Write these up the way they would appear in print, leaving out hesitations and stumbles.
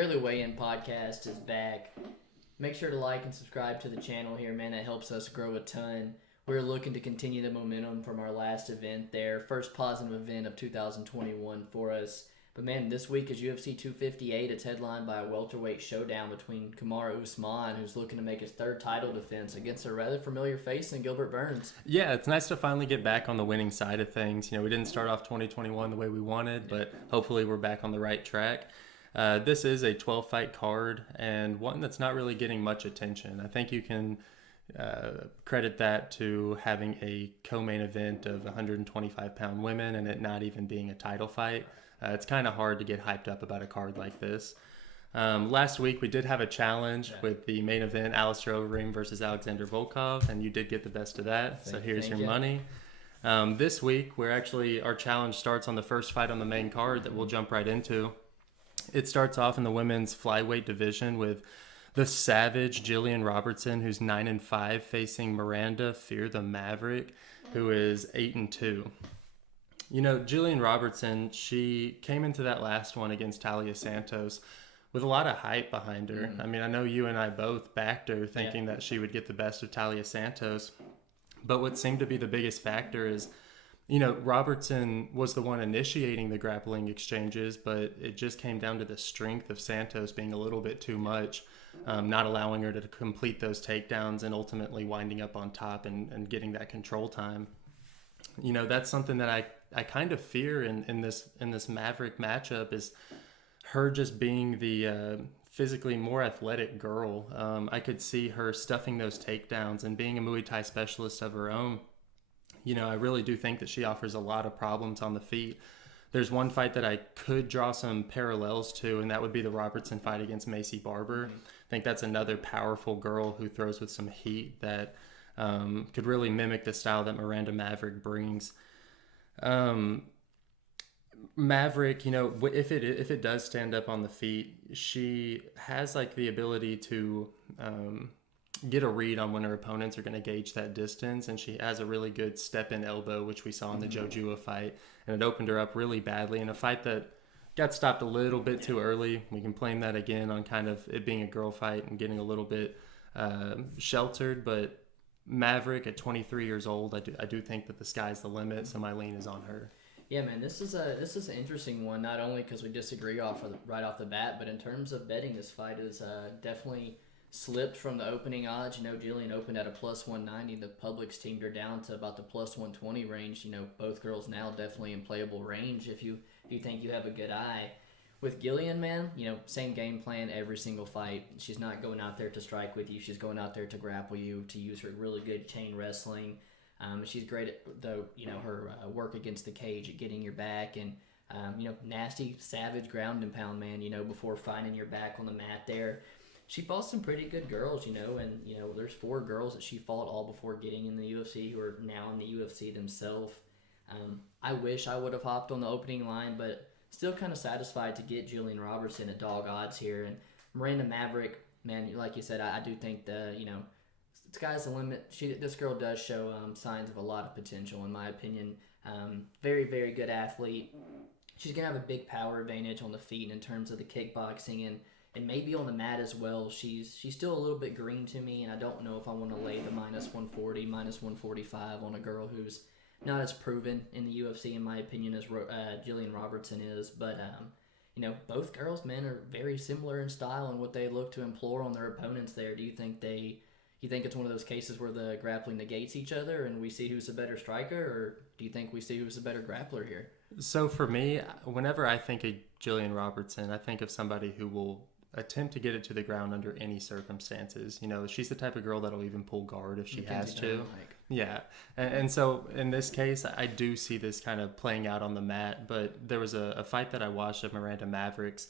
your early weigh-in podcast is back. Make sure to like and subscribe to the channel here, man. That helps us grow a ton. We're looking to continue the momentum from our last event there. First positive event of 2021 for us. But, man, this week is UFC 258. It's headlined by a welterweight showdown between Kamaru Usman, who's looking to make his third title defense against a rather familiar face in Gilbert Burns. Yeah, it's nice to finally get back on the winning side of things. You know, we didn't start off 2021 the way we wanted, but hopefully we're back on the right track. This is a 12-fight card and one that's not really getting much attention. I think you can credit that to having a co-main event of 125-pound women and it not even being a title fight. It's kind of hard to get hyped up about a card like this. Last week we did have a challenge with the main event, Alistair Overeem versus Alexander Volkov, and you did get the best of that. So here's your money. This week our challenge starts on the first fight on the main card that we'll jump right into. It starts off in the women's flyweight division with the savage Gillian Robertson, who's 9-5, facing Miranda, Fear the Maverick, who is 8-2. You know, Gillian Robertson, she came into that last one against Talia Santos with a lot of hype behind her. Mm-hmm. I mean, I know you and I both backed her thinking that she would get the best of Talia Santos. But what seemed to be the biggest factor is, you know, Robertson was the one initiating the grappling exchanges, but it just came down to the strength of Santos being a little bit too much, not allowing her to complete those takedowns and ultimately winding up on top and getting that control time. You know, that's something that I kind of fear in this Maverick matchup is her just being the physically more athletic girl. I could see her stuffing those takedowns and being a Muay Thai specialist of her own. You know, I really do think that she offers a lot of problems on the feet. There's one fight that I could draw some parallels to, and that would be the Robertson fight against Maycee Barber. Mm-hmm. I think that's another powerful girl who throws with some heat that could really mimic the style that Miranda Maverick brings. Maverick, you know, if it does stand up on the feet, she has like the ability to get a read on when her opponents are going to gauge that distance, and she has a really good step-in elbow, which we saw in the Jojua fight, and it opened her up really badly in a fight that got stopped a little bit too early. We can blame that again on kind of it being a girl fight and getting a little bit sheltered, but Maverick at 23 years old, I do think that the sky's the limit, so my lean is on her. Yeah, man, this is an interesting one, not only because we disagree right off the bat, but in terms of betting, this fight is definitely slipped from the opening odds. You know, Julian opened at a plus 190. The public's teamed her down to about the plus 120 range. You know, both girls now definitely in playable range if you think you have a good eye. With Gillian, man, you know, same game plan every single fight. She's not going out there to strike with you. She's going out there to grapple you, to use her really good chain wrestling. She's great at her work against the cage, at getting your back, and nasty, savage ground and pound, man. You know, before finding your back on the mat there. She fought some pretty good girls, you know, and, you know, there's 4 girls that she fought all before getting in the UFC who are now in the UFC themselves. I wish I would have hopped on the opening line, but still kind of satisfied to get Julian Robertson at dog odds here. And Miranda Maverick, man, like you said, I do think sky's the limit. This girl does show signs of a lot of potential, in my opinion. Very, very good athlete. She's going to have a big power advantage on the feet in terms of the kickboxing and maybe on the mat as well. She's still a little bit green to me, and I don't know if I want to lay the minus 140, minus 145 on a girl who's not as proven in the UFC, in my opinion, as Gillian Robertson is. But, both girls, man, are very similar in style and what they look to implore on their opponents there. Do you think it's one of those cases where the grappling negates each other and we see who's a better striker, or do you think we see who's a better grappler here? So for me, whenever I think of Gillian Robertson, I think of somebody who will attempt to get it to the ground under any circumstances. You know, she's the type of girl that'll even pull guard if she has to. Yeah. And so in this case, I do see this kind of playing out on the mat, but there was a fight that I watched of Miranda Mavericks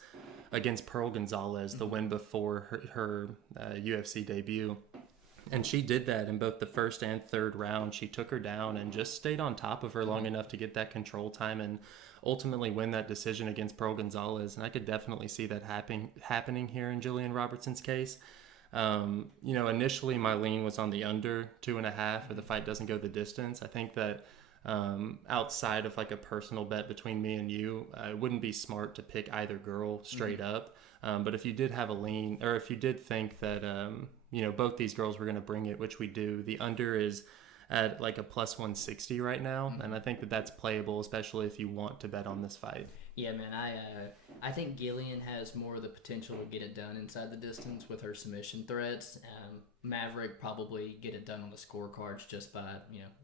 against Pearl Gonzalez, the win before her UFC debut. And she did that in both the first and third round. She took her down and just stayed on top of her long enough to get that control time and ultimately win that decision against Pearl Gonzalez. And I could definitely see that happening here in Gillian Robertson's case. Initially my lean was on the under 2.5, or the fight doesn't go the distance. I think that outside of like a personal bet between me and you, it wouldn't be smart to pick either girl straight up. But if you did have a lean, or if you did think that, both these girls were going to bring it, which we do, the under is at like a plus 160 right now. And I think that that's playable, especially if you want to bet on this fight. Yeah, man, I think Gillian has more of the potential to get it done inside the distance with her submission threats. Maverick probably get it done on the scorecards just by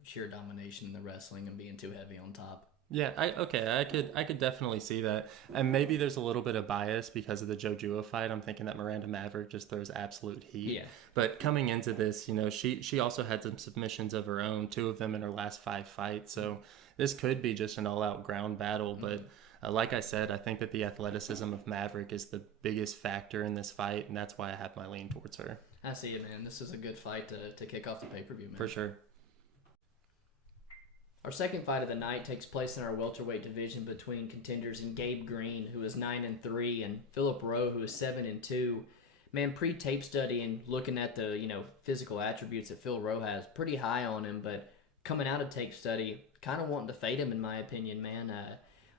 sheer domination in the wrestling and being too heavy on top. Yeah, I could definitely see that, and maybe there's a little bit of bias because of the Jojua fight. I'm thinking that Miranda Maverick just throws absolute heat. Yeah. But coming into this, she also had some submissions of her own, 2 of them in her last 5 fights. So this could be just an all-out ground battle. But like I said, I think that the athleticism of Maverick is the biggest factor in this fight, and that's why I have my lean towards her. I see it, man. This is a good fight to kick off the pay-per-view, man. For sure. Our second fight of the night takes place in our welterweight division between contenders in Gabe Green, who is 9-3, and Phillip Rowe, who is 7-2. Man, pre-tape study and looking at the physical attributes that Phil Rowe has, pretty high on him. But coming out of tape study, kind of wanting to fade him in my opinion, man.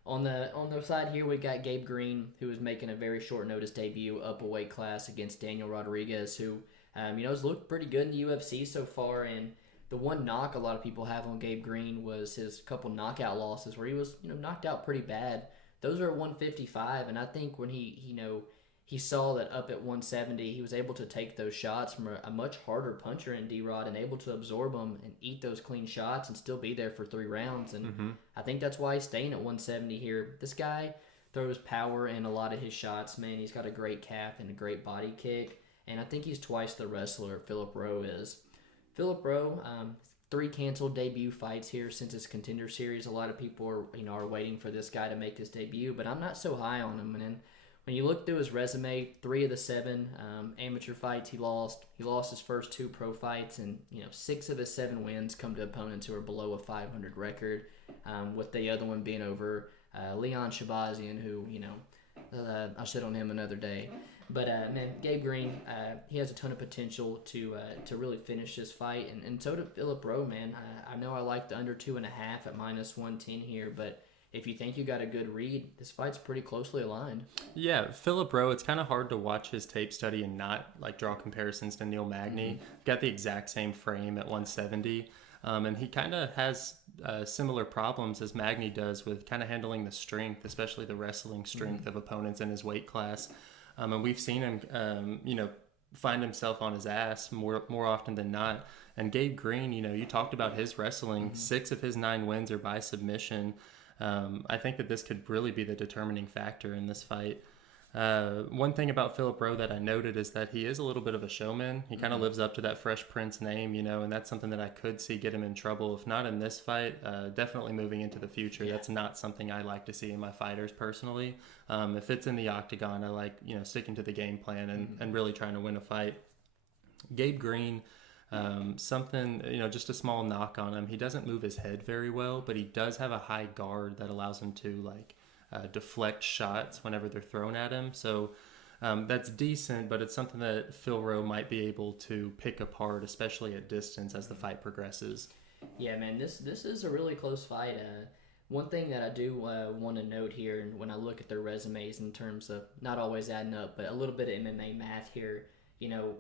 On the side here, we got Gabe Green, who is making a very short notice debut up a weight class against Daniel Rodriguez, who has looked pretty good in the UFC so far. And the one knock a lot of people have on Gabe Green was his couple knockout losses where he was knocked out pretty bad. Those are at 155, and I think when he saw that up at 170, he was able to take those shots from a much harder puncher in D-Rod and able to absorb them and eat those clean shots and still be there for 3 rounds. And I think that's why he's staying at 170 here. This guy throws power in a lot of his shots, man. He's got a great calf and a great body kick, and I think he's twice the wrestler Phillip Rowe is. Phillip Rowe, 3 canceled debut fights here since his Contender Series. A lot of people are waiting for this guy to make his debut, but I'm not so high on him. And then when you look through his resume, 3 of the 7 amateur fights he lost. He lost his first 2 pro fights, and 6 of his 7 wins come to opponents who are below a 500 record. With the other one being over Leon Shabazian, who I'll shit on him another day. But man, Gabe Green, he has a ton of potential to really finish this fight, and so did Phillip Rowe, man. I know I like the under 2.5 at minus 110 here, but if you think you got a good read, this fight's pretty closely aligned. Yeah, Phillip Rowe, it's kind of hard to watch his tape study and not draw comparisons to Neil Magny. Got the exact same frame at 170, and he kind of has similar problems as Magny does with kind of handling the strength, especially the wrestling strength of opponents in his weight class. And we've seen him, find himself on his ass more often than not. And Gabe Green, you talked about his wrestling. 6 of his 9 wins are by submission. I think that this could really be the determining factor in this fight. One thing about Phillip Rowe that I noted is that he is a little bit of a showman. He kind of lives up to that Fresh Prince name, and that's something that I could see get him in trouble. If not in this fight, definitely moving into the future. Yeah. That's not something I like to see in my fighters personally. If it's in the octagon, I like, sticking to the game plan and really trying to win a fight. Gabe Green, something, just a small knock on him. He doesn't move his head very well, but he does have a high guard that allows him to deflect shots whenever they're thrown at him. So that's decent, but it's something that Phil Rowe might be able to pick apart, especially at distance as the fight progresses. Yeah, man, this is a really close fight. One thing that I do want to note here, and when I look at their resumes in terms of not always adding up, but a little bit of MMA math here,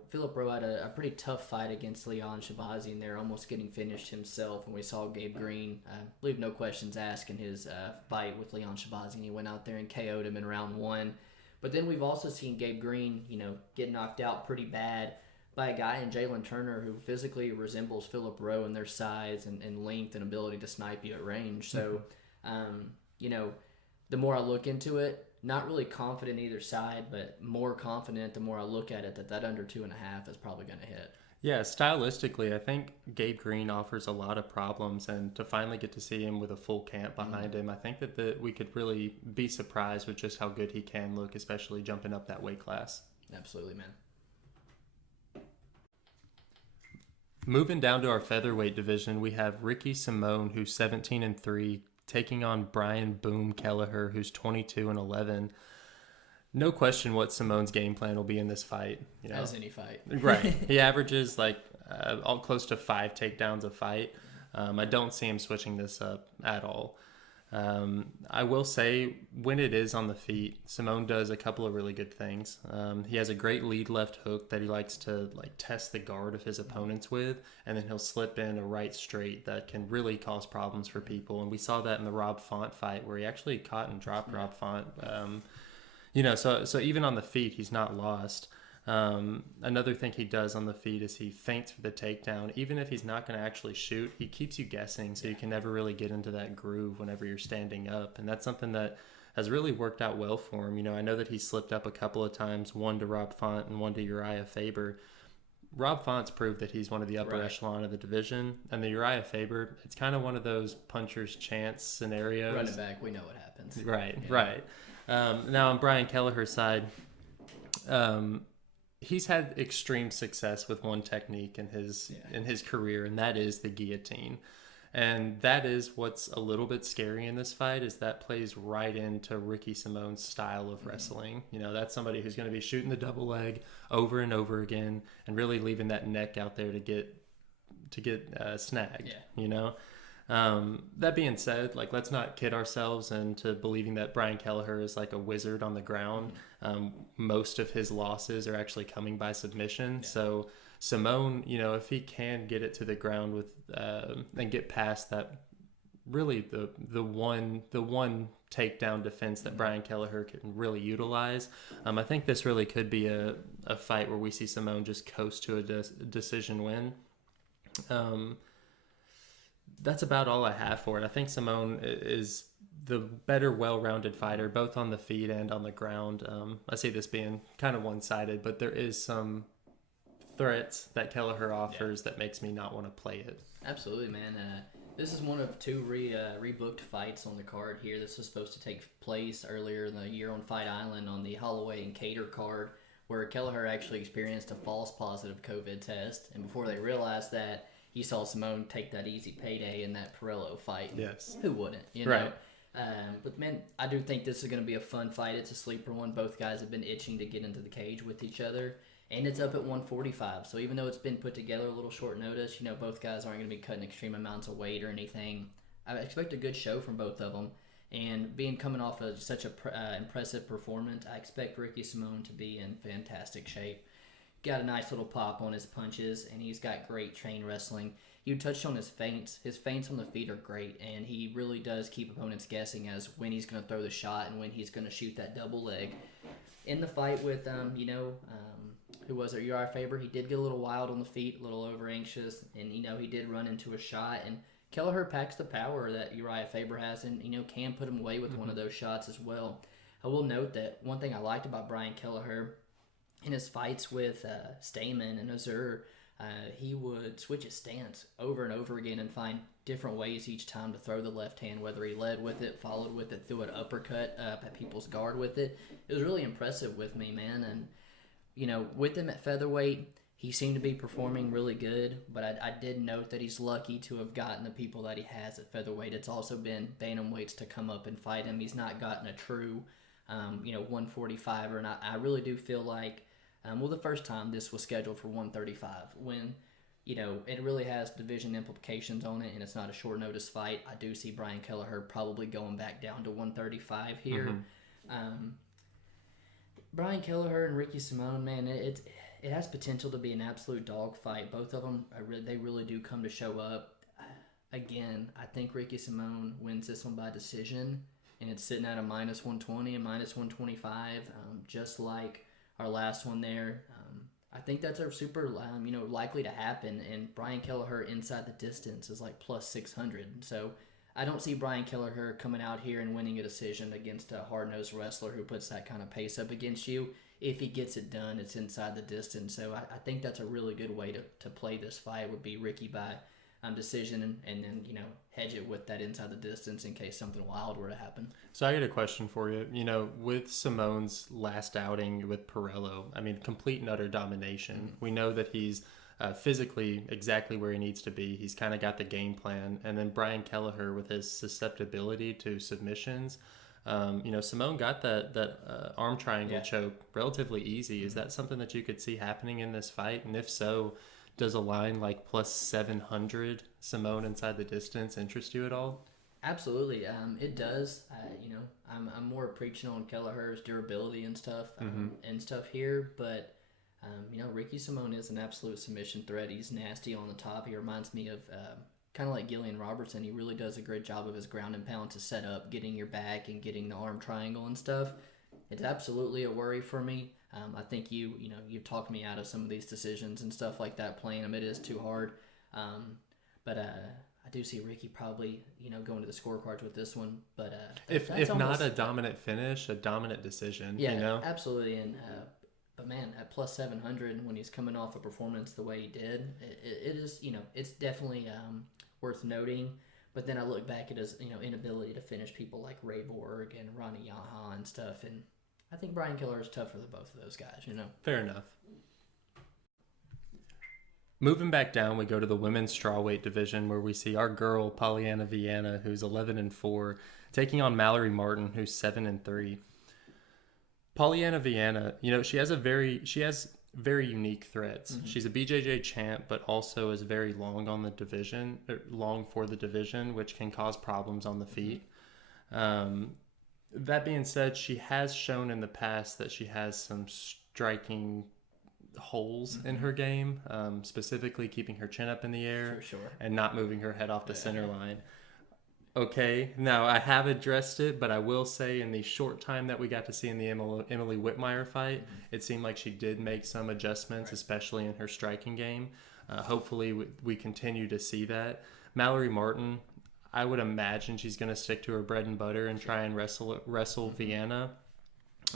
Phillip Rowe had a pretty tough fight against Leon Shabazian there, almost getting finished himself. And we saw Gabe Green, leave no questions asked in his fight with Leon Shabazian. He went out there and KO'd him in round 1. But then we've also seen Gabe Green, get knocked out pretty bad by a guy in Jalen Turner who physically resembles Phillip Rowe in their size and length and ability to snipe you at range. So, the more I look into it, not really confident either side, but more confident the more I look at it that under 2.5 is probably going to hit. Yeah, stylistically, I think Gabe Green offers a lot of problems, and to finally get to see him with a full camp behind him, I think that we could really be surprised with just how good he can look, especially jumping up that weight class. Absolutely, man. Moving down to our featherweight division, we have Ricky Simone, who's 17-3, taking on Brian Boom Kelleher, who's 22-11. No question what Simone's game plan will be in this fight. As any fight. Right. He averages all close to 5 takedowns a fight. I don't see him switching this up at all. I will say, when it is on the feet, Simone does a couple of really good things. He has a great lead left hook that he likes to test the guard of his opponents with, and then he'll slip in a right straight that can really cause problems for people. And we saw that in the Rob Font fight where he actually caught and dropped Rob Font. So even on the feet, he's not lost. Another thing he does on the feet is he feints for the takedown. Even if he's not going to actually shoot, he keeps you guessing, so you can never really get into that groove whenever you're standing up. And that's something that has really worked out well for him. I know that he slipped up a couple of times, one to Rob Font and one to Uriah Faber. Rob Font's proved that he's one of the upper echelon of the division. And the Uriah Faber, it's kind of one of those puncher's chance scenarios. Run it back, we know what happens. Right. Now on Brian Kelleher's side, he's had extreme success with one technique in his career, and that is the guillotine. And that is what's a little bit scary in this fight, is that plays right into Ricky Simone's style of wrestling. That's somebody who's going to be shooting the double leg over and over again and really leaving that neck out there to get snagged. That being said, let's not kid ourselves into believing that Brian Kelleher is like a wizard on the ground. Most of his losses are actually coming by submission. Yeah. So Simone, if he can get it to the ground with and get past that, really the one takedown defense that Brian Kelleher can really utilize, I think this really could be a fight where we see Simone just coast to a decision win. That's about all I have for it. I think Simone is the better, well-rounded fighter, both on the feet and on the ground. I see this being kind of one-sided, but there is some threats that Kelleher offers that makes me not want to play it. Absolutely, man. This is one of two rebooked fights on the card here. This was supposed to take place earlier in the year on Fight Island on the Holloway and Cater card, where Kelleher actually experienced a false positive COVID test, and before they realized that, he saw Simone take that easy payday in that Pirello fight. Yes. Who wouldn't, Right. But, man, I do think this is going to be a fun fight. It's a sleeper one. Both guys have been itching to get into the cage with each other. And it's up at 145. So even though it's been put together a little short notice, both guys aren't going to be cutting extreme amounts of weight or anything. I expect a good show from both of them. And coming off of such an impressive performance, I expect Ricky Simone to be in fantastic shape. Got a nice little pop on his punches, and he's got great chain wrestling. You touched on his feints. His feints on the feet are great, and he really does keep opponents guessing as when he's going to throw the shot and when he's going to shoot that double leg. In the fight with, who was it, Uriah Faber, he did get a little wild on the feet, a little over-anxious, and, he did run into a shot. And Kelleher packs the power that Uriah Faber has and, can put him away with one of those shots as well. I will note that one thing I liked about Brian Kelleher in his fights with Stamen and Azur, he would switch his stance over and over again and find different ways each time to throw the left hand, whether he led with it, followed with it, threw an uppercut up at people's guard with it. It was really impressive with me, man. And, with him at featherweight, he seemed to be performing really good, but I did note that he's lucky to have gotten the people that he has at featherweight. It's also been bantamweights to come up and fight him. He's not gotten a true 145er, and I really do feel like the first time this was scheduled for 135, when, it really has division implications on it, and it's not a short notice fight. I do see Brian Kelleher probably going back down to 135 here. Brian Kelleher and Ricky Simone, man, it has potential to be an absolute dogfight. Both of them, they really do come to show up. Again, I think Ricky Simone wins this one by decision, and it's sitting at a minus 120 and minus 125, just like our last one there. I think that's a super, likely to happen. And Brian Kelleher inside the distance is like plus 600. So I don't see Brian Kelleher coming out here and winning a decision against a hard-nosed wrestler who puts that kind of pace up against you. If he gets it done, it's inside the distance. So I think that's a really good way to play this fight, would be Ricky by decision and then, hedge it with that inside the distance in case something wild were to happen. So I got a question for you. With Simone's last outing with Pirello, complete and utter domination. We know that he's physically exactly where he needs to be. He's kind of got the game plan. And then Brian Kelleher with his susceptibility to submissions. Simone got that arm triangle choke relatively easy. Is that something that you could see happening in this fight? And if so, does a line like plus 700 Simone inside the distance interest you at all? Absolutely. It does. I'm more preaching on Kelleher's durability and stuff, here, but Ricky Simone is an absolute submission threat. He's nasty on the top. He reminds me of kind of like Gillian Robertson. He really does a great job of his ground and pound to set up, getting your back and getting the arm triangle and stuff. It's absolutely a worry for me. I think you've talked me out of some of these decisions and stuff like that. Playing him, it is too hard. But I do see Ricky probably, going to the scorecards with this one. But if not a dominant finish, a dominant decision. Yeah, absolutely. And but man, at plus 700, when he's coming off a performance the way he did, it is, it's definitely worth noting. But then I look back at his, inability to finish people like Ray Borg and Ronnie Yaha and stuff, and I think Brian Kelleher is tougher than both of those guys. Fair enough. Moving back down, we go to the women's strawweight division where we see our girl Polyana Vianna, who's 11-4, taking on Mallory Martin, who's 7-3. Polyana Vianna, she has very unique threats. Mm-hmm. She's a BJJ champ, but also is very long on the division, long for the division, which can cause problems on the feet. That being said, she has shown in the past that she has some striking holes in her game, specifically keeping her chin up in the air and not moving her head off the center line. Okay, now I have addressed it, but I will say in the short time that we got to see in the Emily Whitmire fight, it seemed like she did make some adjustments, especially in her striking game. Hopefully we continue to see that. Mallory Martin, I would imagine she's going to stick to her bread and butter and try and wrestle Vianna.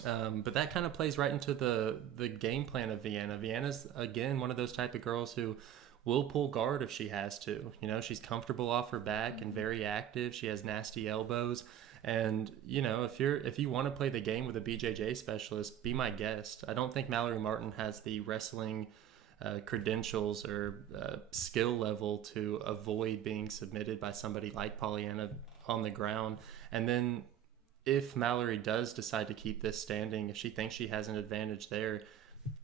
But that kind of plays right into the game plan of Vianna. Vianna's, again, one of those type of girls who will pull guard if she has to. She's comfortable off her back and very active. She has nasty elbows. And, if you want to play the game with a BJJ specialist, be my guest. I don't think Mallory Martin has the wrestling credentials or skill level to avoid being submitted by somebody like Polyana on the ground. And then if Mallory does decide to keep this standing, if she thinks she has an advantage there,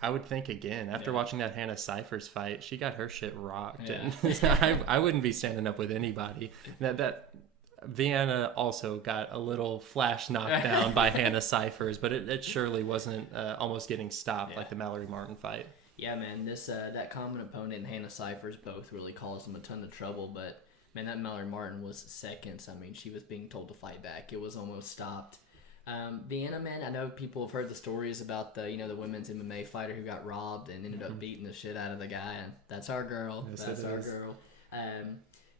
I would think again, after watching that Hannah Cyphers fight, she got her shit rocked. Yeah. And I wouldn't be standing up with anybody. That Vianna also got a little flash knocked down by Hannah Cyphers, but it surely wasn't almost getting stopped like the Mallory Martin fight. Yeah, man, that common opponent and Hannah Cyphers both really caused him a ton of trouble, but man, that Mallory Martin was seconds. I mean, she was being told to fight back. It was almost stopped. Vianna, man, I know people have heard the stories about the women's MMA fighter who got robbed and ended up beating the shit out of the guy, and that's our girl. Yes, that's our girl.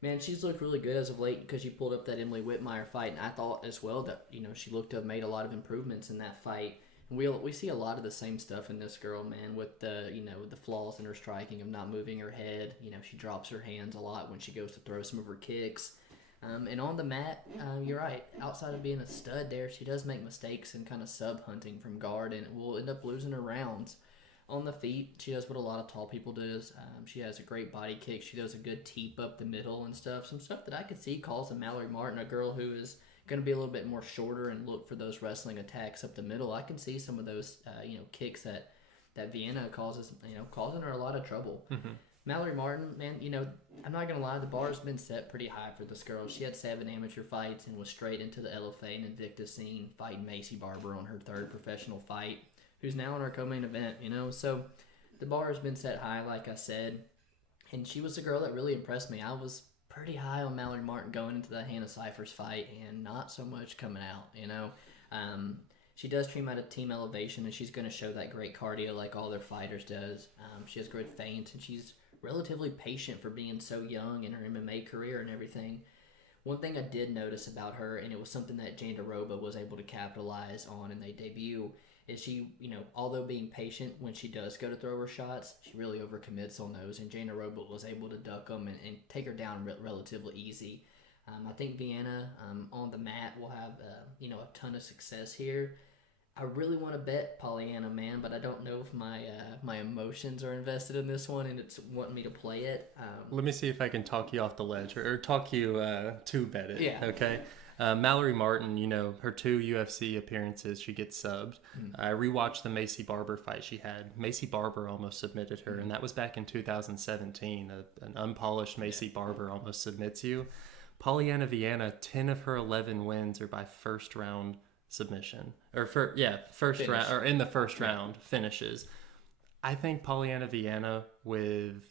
Man, she's looked really good as of late because she pulled up that Emily Whitmire fight, and I thought as well that she looked to have made a lot of improvements in that fight. And we see a lot of the same stuff in this girl, man, with the with the flaws in her striking of not moving her head. She drops her hands a lot when she goes to throw some of her kicks. And on the mat, you're right. Outside of being a stud there, she does make mistakes and kind of sub-hunting from guard and will end up losing her rounds. On the feet, she does what a lot of tall people do. She has a great body kick. She does a good teep up the middle and stuff. Some stuff that I could see calls a Mallory Martin, a girl who is going to be a little bit more shorter and look for those wrestling attacks up the middle. I can see some of those, kicks that Vianna causes, causing her a lot of trouble. Mm-hmm. Mallory Martin, man, I'm not going to lie, the bar's been set pretty high for this girl. She had 7 amateur fights and was straight into the LFA and Invicta scene, fighting Maycee Barber on her 3rd professional fight, who's now in our co-main event, So the bar has been set high, like I said, and she was the girl that really impressed me. I was pretty high on Mallory Martin going into the Hannah Cyphers fight and not so much coming out, She does train out of team elevation, and she's going to show that great cardio like all their fighters does. She has great feints, and she's relatively patient for being so young in her MMA career and everything. One thing I did notice about her, and it was something that Jane DeRoba was able to capitalize on in their debut, is she, although being patient when she does go to throw her shots, she really overcommits on those, and Jane DeRoba was able to duck them and take her down relatively easy. I think Vianna on the mat will have, a ton of success here. I really want to bet Polyana, man, but I don't know if my emotions are invested in this one and it's wanting me to play it. Let me see if I can talk you off the ledge or talk you to bet it. Yeah. Okay. Mallory Martin, her 2 UFC appearances, she gets subbed. I rewatched the Maycee Barber fight she had. Maycee Barber almost submitted her, and that was back in 2017. An unpolished Maycee Barber almost submits you. Polyana Vianna, 10 of her 11 wins are by first round submission. First Finish. round, or in the first round finishes. I think Polyana Vianna with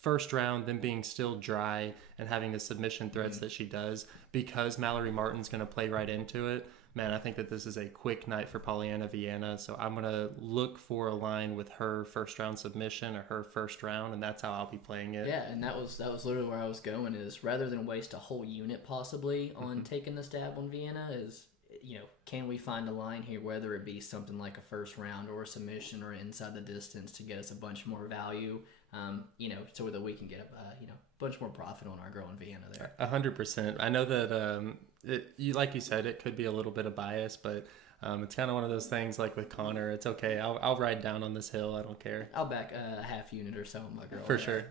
first round, then being still dry and having the submission threats that she does, because Mallory Martin's going to play right into it. Man, I think that this is a quick night for Polyana Vianna, so I'm going to look for a line with her first round submission or her first round, and that's how I'll be playing it. Yeah, and that was literally where I was going, is rather than waste a whole unit possibly on taking the stab on Vianna, is, can we find a line here, whether it be something like a first round or a submission or inside the distance, to get us a bunch more value, so that we can get a bunch more profit on our girl in Vianna there. 100%. I know that like you said, it could be a little bit of bias, but it's kind of one of those things like with Connor. It's okay. I'll ride down on this hill. I don't care. I'll back a half unit or so on my girl. For sure.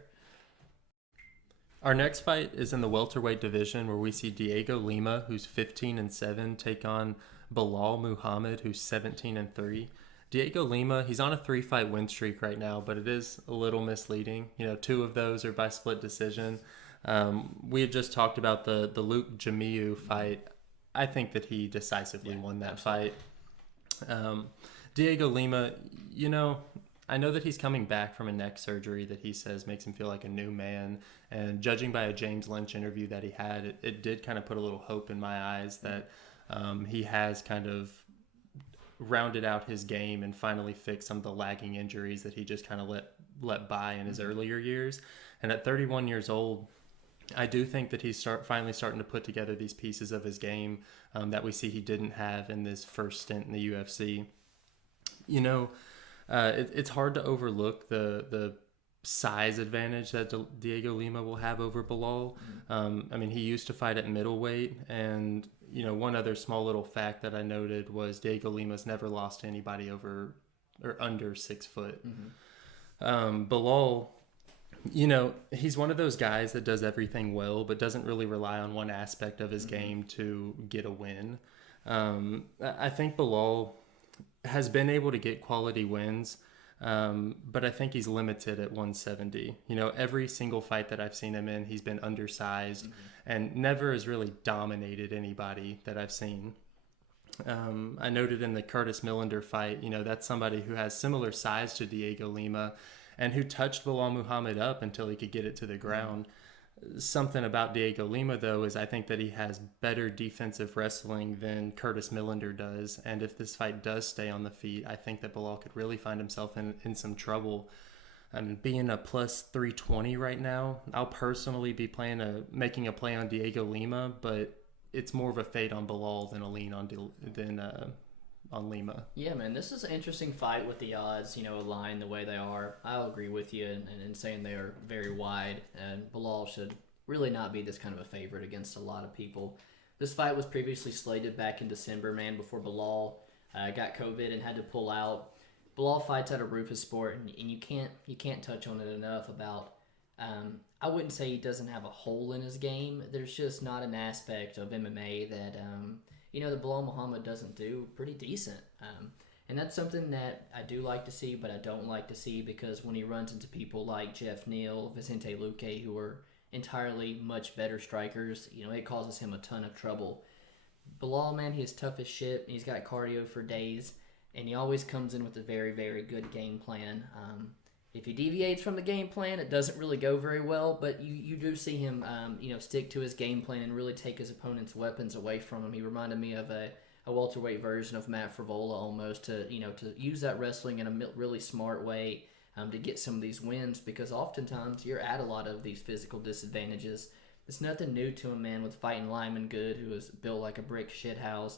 Our next fight is in the welterweight division, where we see Dhiego Lima, who's 15-7, take on Belal Muhammad, who's 17-3. Dhiego Lima, he's on a 3-fight win streak right now, but it is a little misleading. 2 of those are by split decision. We had just talked about the Luke Jamiu fight. I think that he decisively won that fight. Dhiego Lima, I know that he's coming back from a neck surgery that he says makes him feel like a new man. And judging by a James Lynch interview that he had, it did kind of put a little hope in my eyes that he has kind of rounded out his game and finally fixed some of the lagging injuries that he just kind of let by in his earlier years. And at 31 years old, I do think that he's finally starting to put together these pieces of his game that we see he didn't have in this first stint in the UFC. It's hard to overlook the size advantage that Dhiego Lima will have over Belal. He used to fight at middleweight, and one other small little fact that I noted was Dhiego Lima's never lost to anybody over or under 6 foot. Belal, he's one of those guys that does everything well, but doesn't really rely on one aspect of his game to get a win. I think Belal has been able to get quality wins, but I think he's limited at 170. Every single fight that I've seen him in, he's been undersized and never has really dominated anybody that I've seen. I noted in the Curtis Millender fight, that's somebody who has similar size to Dhiego Lima and who touched Belal Muhammad up until he could get it to the ground. Something about Dhiego Lima, though, is I think that he has better defensive wrestling than Curtis Millender does. And if this fight does stay on the feet, I think that Belal could really find himself in some trouble. Being a plus 320 right now, I'll personally be making a play on Dhiego Lima, but it's more of a fade on Belal than a lean on Lima. Yeah, man, this is an interesting fight with the odds, aligned the way they are. I'll agree with you in saying they are very wide, and Belal should really not be this kind of a favorite against a lot of people. This fight was previously slated back in December, man, before Belal got COVID and had to pull out. Belal fights out of Rufus Sport, and you can't touch on it enough about. I wouldn't say he doesn't have a hole in his game. There's just not an aspect of MMA that that Belal Muhammad doesn't do pretty decent. And that's something that I do like to see, but I don't like to see, because when he runs into people like Jeff Neal, Vicente Luque, who are entirely much better strikers, it causes him a ton of trouble. Belal, man, he's tough as shit. He's got cardio for days, and he always comes in with a very, very good game plan. If he deviates from the game plan, it doesn't really go very well, but you do see him, stick to his game plan and really take his opponent's weapons away from him. He reminded me of a welterweight version of Matt Frivola almost, to use that wrestling in a really smart way to get some of these wins, because oftentimes you're at a lot of these physical disadvantages. It's nothing new to him, man, with fighting Lyman Good, who is built like a brick shithouse,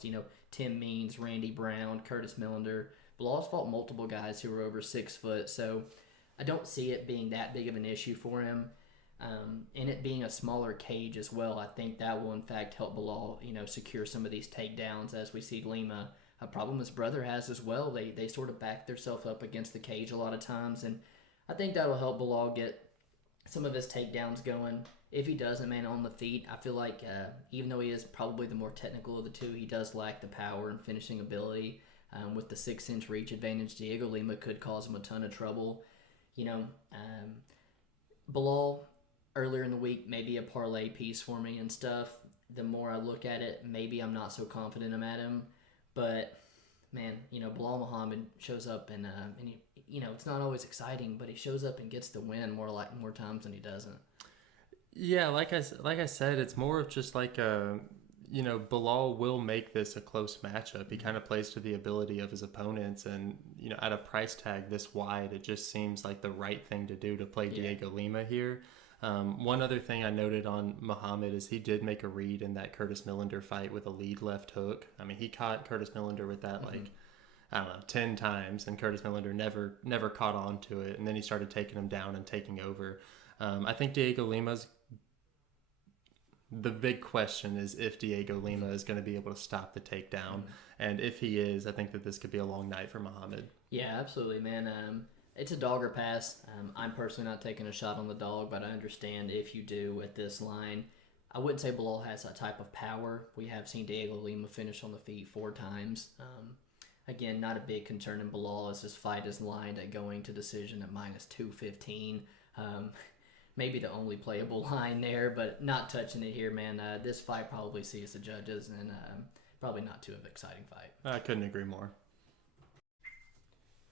Tim Means, Randy Brown, Curtis Millender. Belal's fought multiple guys who were over 6 foot, so I don't see it being that big of an issue for him. And it being a smaller cage as well, I think that will in fact help Belal, secure some of these takedowns, as we see Lima. A problem his brother has as well. They sort of back themselves up against the cage a lot of times, and I think that'll help Belal get some of his takedowns going. If he doesn't, man, on the feet, I feel like even though he is probably the more technical of the two, he does lack the power and finishing ability. With the 6-inch reach advantage, Dhiego Lima could cause him a ton of trouble. Belal, earlier in the week, maybe a parlay piece for me and stuff. The more I look at it, maybe I'm not so confident I'm at him. But, man, Belal Muhammad shows up and he, it's not always exciting, but he shows up and gets the win more times than he doesn't. Yeah, like I said, it's more of just like Belal will make this a close matchup. He kind of plays to the ability of his opponents, and at a price tag this wide, it just seems like the right thing to do to play Dhiego Lima here. One other thing I noted on Muhammad is he did make a read in that Curtis Millender fight with a lead left hook. I mean, he caught Curtis Millender with that 10 times, and Curtis Millender never caught on to it, and then he started taking him down and taking over. I think Dhiego Lima's the big question is if Dhiego Lima is going to be able to stop the takedown. And if he is, I think that this could be a long night for Muhammad. Yeah, absolutely, man. It's a dog or pass. I'm personally not taking a shot on the dog, but I understand if you do at this line. I wouldn't say Belal has that type of power. We have seen Dhiego Lima finish on the feet 4 times. Again, not a big concern in Belal as this fight is lined at going to decision at minus 215. Maybe the only playable line there, but not touching it here, man. This fight probably sees the judges, and probably not too exciting fight. I couldn't agree more.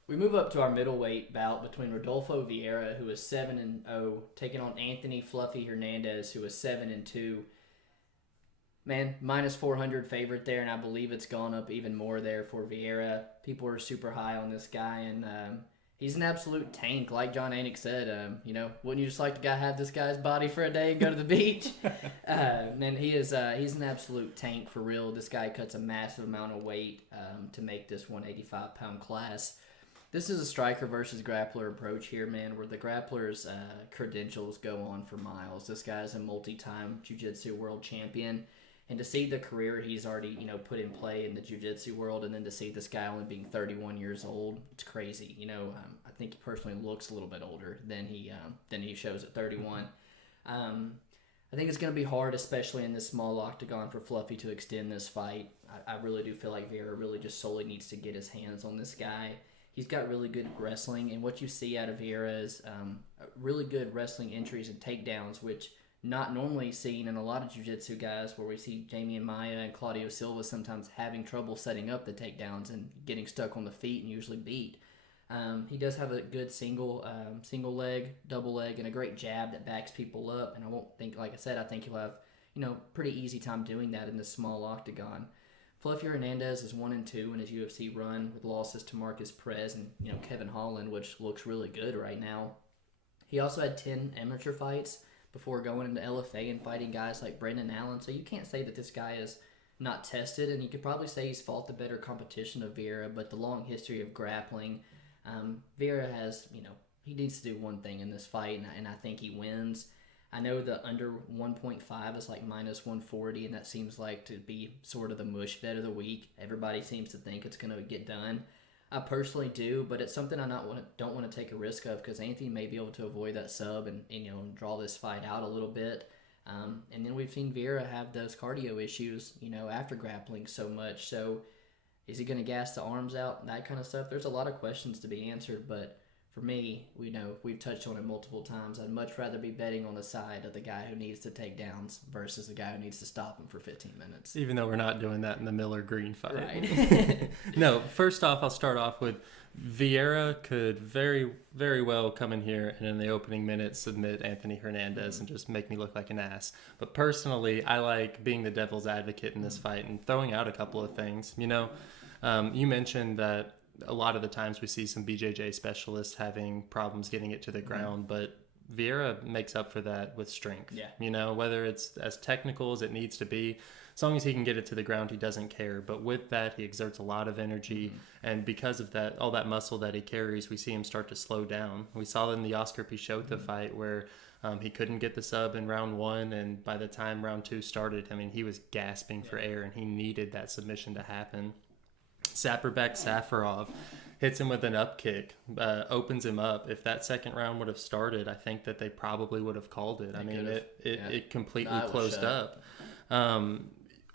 We move up to our middleweight bout between Rodolfo Vieira, who is 7-0, taking on Anthony Fluffy Hernandez, who is 7-2. Man, minus 400 favorite there, and I believe it's gone up even more there for Vieira. People are super high on this guy, and he's an absolute tank. Like John Anik said, wouldn't you just like to have this guy's body for a day and go to the beach? Man, he's an absolute tank for real. This guy cuts a massive amount of weight to make this 185-pound class. This is a striker versus grappler approach here, man, where the grappler's credentials go on for miles. This guy's a multi-time jiu-jitsu world champion. And to see the career he's already, put in play in the jiu-jitsu world, and then to see this guy only being 31 years old, it's crazy. I think he personally looks a little bit older than he shows at 31. I think it's going to be hard, especially in this small octagon, for Fluffy to extend this fight. I really do feel like Vieira really just solely needs to get his hands on this guy. He's got really good wrestling, and what you see out of Vieira is really good wrestling entries and takedowns, which not normally seen in a lot of jiu-jitsu guys, where we see Jamie and Maya and Claudio Silva sometimes having trouble setting up the takedowns and getting stuck on the feet and usually beat. He does have a good single leg, double leg, and a great jab that backs people up, and I think he'll have pretty easy time doing that in this small octagon. Fluffy Hernandez is 1-2 in his UFC run with losses to Marquez and Kevin Holland, which looks really good right now. He also had 10 amateur fights before going into LFA and fighting guys like Brendan Allen. So you can't say that this guy is not tested, and you could probably say he's fought the better competition of Vieira, but the long history of grappling, Vieira has, he needs to do one thing in this fight, and I think he wins. I know the under 1.5 is like minus 140, and that seems like to be sort of the mush bet of the week. Everybody seems to think it's going to get done. I personally do, but it's something I don't want to take a risk of, because Anthony may be able to avoid that sub and draw this fight out a little bit. And then we've seen Vieira have those cardio issues, after grappling so much. So is he going to gas the arms out, that kind of stuff? There's a lot of questions to be answered, but for me, we've touched on it multiple times. I'd much rather be betting on the side of the guy who needs to take downs versus the guy who needs to stop him for 15 minutes. Even though we're not doing that in the Miller Green fight. Right. No, first off, I'll start off with Vieira could very, very well come in here and in the opening minutes submit Anthony Hernandez and just make me look like an ass. But personally, I like being the devil's advocate in this fight and throwing out a couple of things. You mentioned that a lot of the times we see some BJJ specialists having problems getting it to the ground, but Vieira makes up for that with strength. Yeah. Whether it's as technical as it needs to be, as long as he can get it to the ground, he doesn't care. But with that, he exerts a lot of energy, and because of that, all that muscle that he carries, we see him start to slow down. We saw in the Oscar Pichota fight where he couldn't get the sub in round 1, and by the time round 2 started, he was gasping for air, and he needed that submission to happen. Saperback Safarov hits him with an up kick, opens him up. If that second round would have started, I think that they probably would have called it. It completely closed up.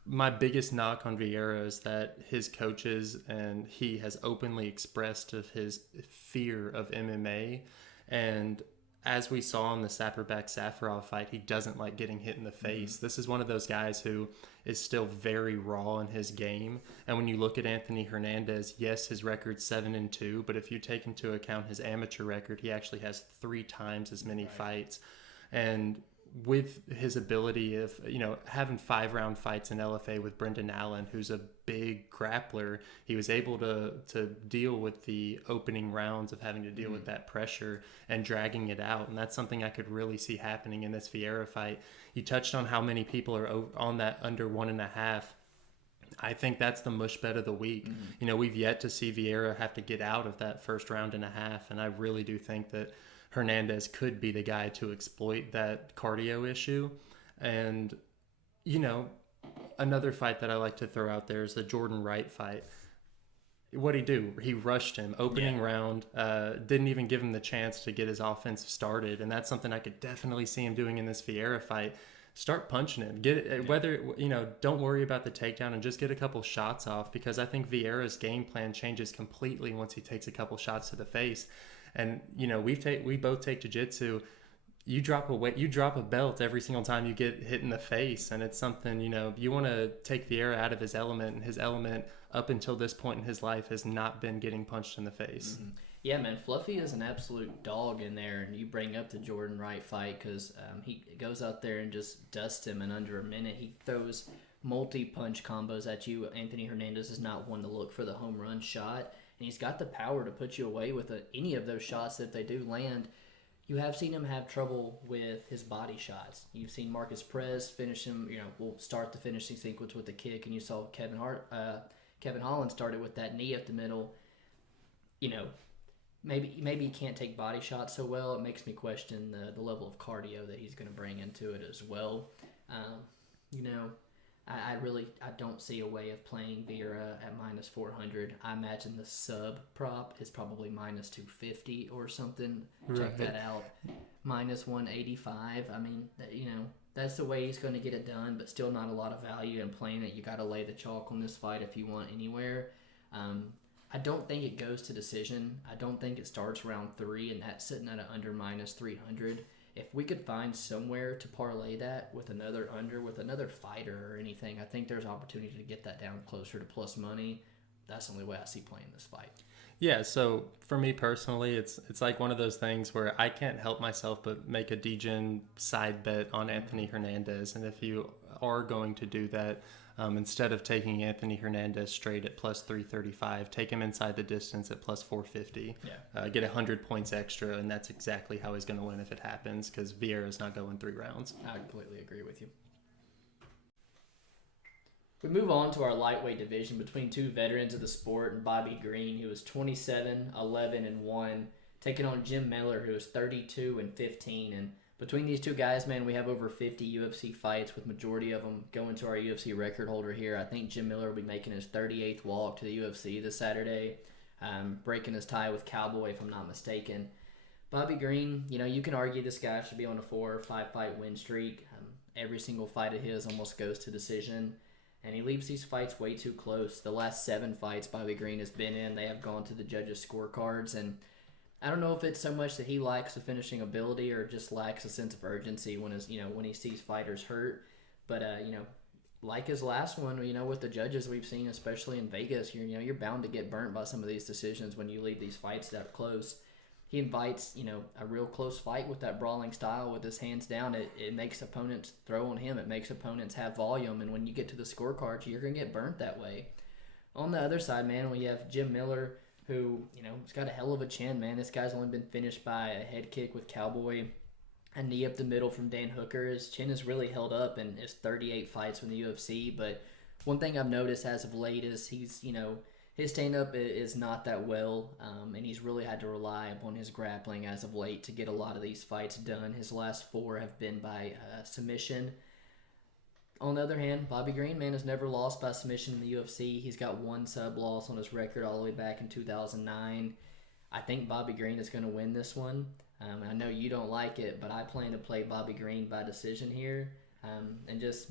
My biggest knock on Vieira is that his coaches and he has openly expressed of his fear of MMA, and as we saw in the Saperback-Safarov fight, he doesn't like getting hit in the face. This is one of those guys who is still very raw in his game. And when you look at Anthony Hernandez, yes, his record's 7-2, but if you take into account his amateur record, he actually has 3 times as many fights. And with his ability of, having 5-round fights in LFA with Brendan Allen, who's a big grappler, he was able to deal with the opening rounds of having to deal with that pressure and dragging it out. And that's something I could really see happening in this Vieira fight. You touched on how many people are on that under 1.5. I think that's the mush bet of the week. We've yet to see Vieira have to get out of that first round and a half. And I really do think that Hernandez could be the guy to exploit that cardio issue. And, another fight that I like to throw out there is the Jordan Wright fight. What'd he do? He rushed him. Opening round, didn't even give him the chance to get his offense started. And that's something I could definitely see him doing in this Vieira fight. Start punching him. Get it, whether, don't worry about the takedown and just get a couple shots off, because I think Vieira's game plan changes completely once he takes a couple shots to the face. And we both take jiu-jitsu. You drop a belt every single time you get hit in the face, and it's something you want to take Vieira out of his element. And his element up until this point in his life has not been getting punched in the face. Yeah, man, Fluffy is an absolute dog in there, and you bring up the Jordan Wright fight because he goes out there and just dusts him in under a minute. He throws multi-punch combos at you. Anthony Hernandez is not one to look for the home run shot. And he's got the power to put you away with any of those shots that they do land. You have seen him have trouble with his body shots. You've seen Marcus Perez finish him, will start the finishing sequence with a kick, and you saw Kevin Holland started with that knee up the middle. Maybe he can't take body shots so well. It makes me question the level of cardio that he's going to bring into it as well. I don't see a way of playing Vieira at -400. I imagine the sub prop is probably -250 or something. Check that out. -185. I mean, that's the way he's going to get it done, but still not a lot of value in playing it. You got to lay the chalk on this fight if you want anywhere. I don't think it goes to decision. I don't think it starts round 3, and that's sitting at an under -300. If we could find somewhere to parlay that with another under, with another fighter or anything, I think there's opportunity to get that down closer to plus money. That's the only way I see playing this fight. Yeah, so for me personally, it's like one of those things where I can't help myself but make a DGen side bet on Anthony Hernandez. And if you are going to do that, instead of taking Anthony Hernandez straight at plus 335, take him inside the distance at plus 450. Get 100 points extra, and that's exactly how he's going to win if it happens, because Vieira's not going 3 rounds. I completely agree with you. We move on to our lightweight division between 2 veterans of the sport, and Bobby Green, who is 27-11-1, taking on Jim Miller, who is 32-15. And between these 2 guys, man, we have over 50 UFC fights, with majority of them going to our UFC record holder here. I think Jim Miller will be making his 38th walk to the UFC this Saturday, breaking his tie with Cowboy, if I'm not mistaken. Bobby Green, you can argue this guy should be on a 4 or 5 fight win streak. Every single fight of his almost goes to decision, and he leaves these fights way too close. The last 7 fights Bobby Green has been in, they have gone to the judges' scorecards, and I don't know if it's so much that he lacks the finishing ability or just lacks a sense of urgency when he sees fighters hurt. But like his last one, with the judges we've seen, especially in Vegas, you're bound to get burnt by some of these decisions when you leave these fights that close. He invites a real close fight with that brawling style with his hands down. It makes opponents throw on him. It makes opponents have volume, and when you get to the scorecards, you're gonna get burnt that way. On the other side, man, we have Jim Miller, who, he's got a hell of a chin, man. This guy's only been finished by a head kick with Cowboy, a knee up the middle from Dan Hooker. His chin has really held up in his 38 fights in the UFC, but one thing I've noticed as of late is he's, his stand-up is not that well, and he's really had to rely upon his grappling as of late to get a lot of these fights done. His last 4 have been by submission. On the other hand, Bobby Green, man, has never lost by submission in the UFC. He's got 1 sub loss on his record all the way back in 2009. I think Bobby Green is going to win this one. I know you don't like it, but I plan to play Bobby Green by decision here. And just,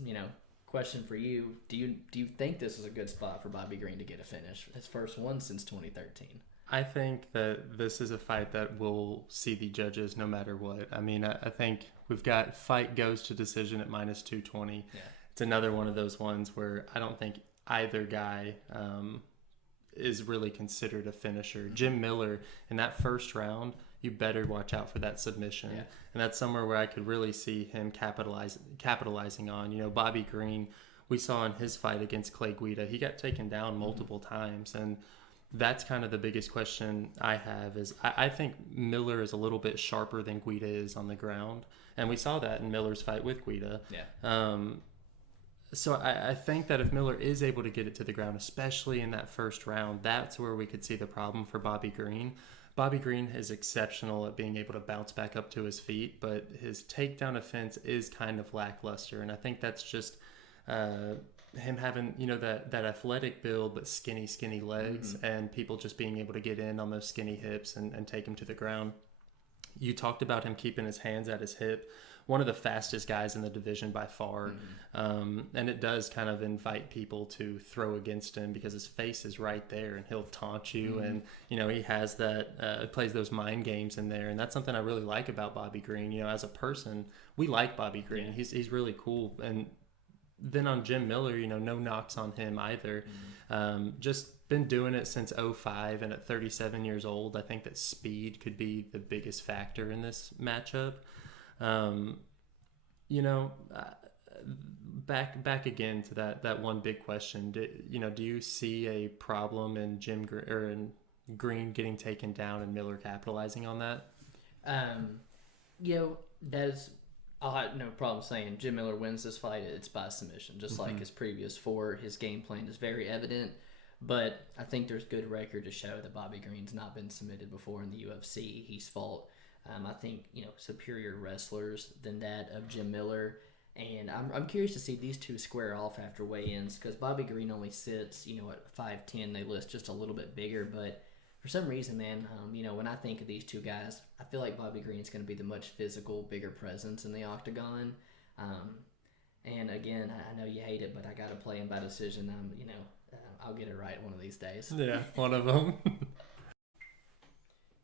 question for you, do you think this is a good spot for Bobby Green to get a finish? His first one since 2013. I think that this is a fight that will see the judges no matter what. I mean, I think we've got fight goes to decision at minus 220. Yeah. It's another one of those ones where I don't think either guy is really considered a finisher. Jim Miller, in that first round, you better watch out for that submission. Yeah. And that's somewhere where I could really see him capitalizing on. You know, Bobby Green, we saw in his fight against Clay Guida, he got taken down multiple times. And that's kind of the biggest question I have is I think Miller is a little bit sharper than Guida is on the ground. And we saw that in Miller's fight with Guida. Yeah. So I think that if Miller is able to get it to the ground, especially in that first round, that's where we could see the problem for Bobby Green. Bobby Green is exceptional at being able to bounce back up to his feet, but his takedown offense is kind of lackluster. And I think that's just him having, you know, that athletic build, but skinny legs, and people just being able to get in on those skinny hips and take him to the ground. You talked about him keeping his hands at his hip. One of the fastest guys in the division by far. And it does kind of invite people to throw against him because his face is right there and he'll taunt you. And, you know, he has that, plays those mind games in there. And that's something I really like about Bobby Green. You know, as a person, we like Bobby Green. He's really cool. And then on Jim Miller, you know, no knocks on him either. Just been doing it since 2005, and at 37 years old, I think that speed could be the biggest factor in this matchup. You know, back again to that one big question. Do you see a problem in in Green getting taken down and Miller capitalizing on that? You know, that's I have no problem saying Jim Miller wins this fight. It's by submission, just like his previous four. His game plan is very evident, but I think there's good record to show that Bobby Green's not been submitted before in the UFC. He's fought, I think, you know, superior wrestlers than that of Jim Miller, and I'm curious to see these two square off after weigh-ins because Bobby Green only sits, you know, at 5'10". They list just a little bit bigger, but for some reason, man, you know, when I think of these two guys, I feel like Bobby Green's going to be the much physical, bigger presence in the octagon. And again, I know you hate it, but I got to play him by decision. You know, I'll get it right one of these days. Yeah, one of them.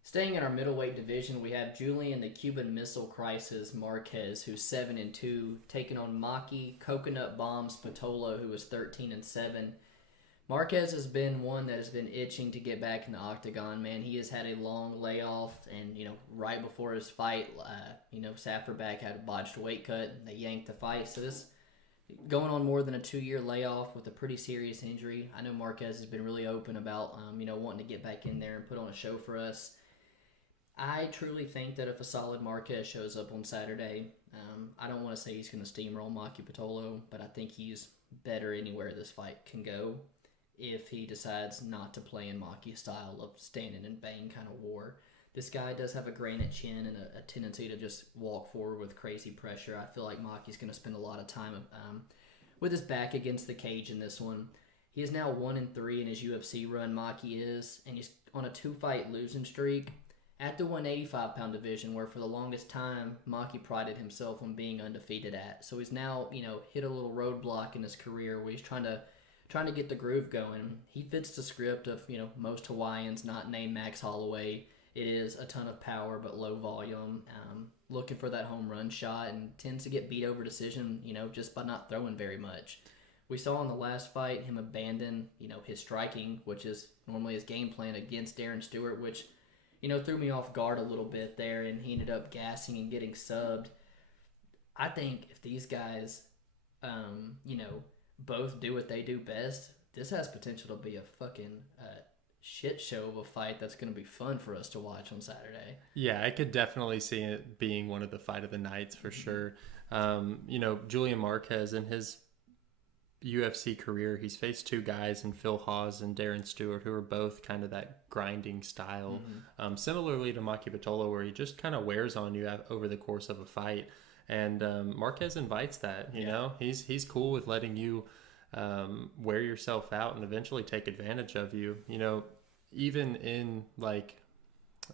Staying in our middleweight division, we have Julian, the Cuban Missile Crisis, Marquez, who's 7-2, taking on Maki, Coconut Bombs, Pitolo, who is 13-7. Marquez has been one that has been itching to get back in the octagon, man. He has had a long layoff, and, you know, right before his fight, you know, Saffordback had a botched weight cut, and they yanked the fight. So this going on more than a 2-year layoff with a pretty serious injury. I know Marquez has been really open about, you know, wanting to get back in there and put on a show for us. I truly think that if a solid Marquez shows up on Saturday, I don't want to say he's going to steamroll Maki Pitolo, but I think he's better anywhere this fight can go if he decides not to play in Maki's style of standing and bang kind of war. This guy does have a granite chin and a tendency to just walk forward with crazy pressure. I feel like Maki's going to spend a lot of time with his back against the cage in this one. He is now 1-3 in his UFC run, Maki is, and he's on a 2-fight losing streak at the 185-pound division, where for the longest time, Maki prided himself on being undefeated at. So he's now, you know, hit a little roadblock in his career where he's trying to get the groove going. He fits the script of, you know, most Hawaiians not named Max Holloway. It is a ton of power but low volume, looking for that home run shot, and tends to get beat over decision, you know, just by not throwing very much. We saw in the last fight him abandon, you know, his striking, which is normally his game plan, against Darren Stewart, which, you know, threw me off guard a little bit there, and he ended up gassing and getting subbed. I think if these guys, you know, both do what they do best, this has potential to be a fucking shit show of a fight that's going to be fun for us to watch on Saturday. Yeah, I could definitely see it being one of the fight of the nights for sure. You know, Julian Marquez in his UFC career, he's faced two guys in Phil Hawes and Darren Stewart who are both kind of that grinding style. Similarly to Maki Pitolo, where he just kind of wears on you over the course of a fight. And Marquez invites that, you know. He's cool with letting you wear yourself out and eventually take advantage of you. You know, even in, like,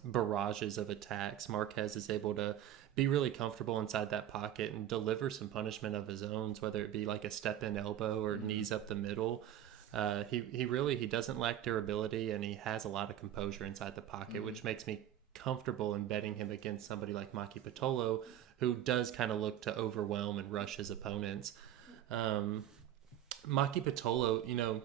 barrages of attacks, Marquez is able to be really comfortable inside that pocket and deliver some punishment of his own, whether it be like a step-in elbow or knees up the middle. He doesn't lack durability, and he has a lot of composure inside the pocket, which makes me comfortable in betting him against somebody like Maki Pitolo, who does kind of look to overwhelm and rush his opponents. Maki Pitolo,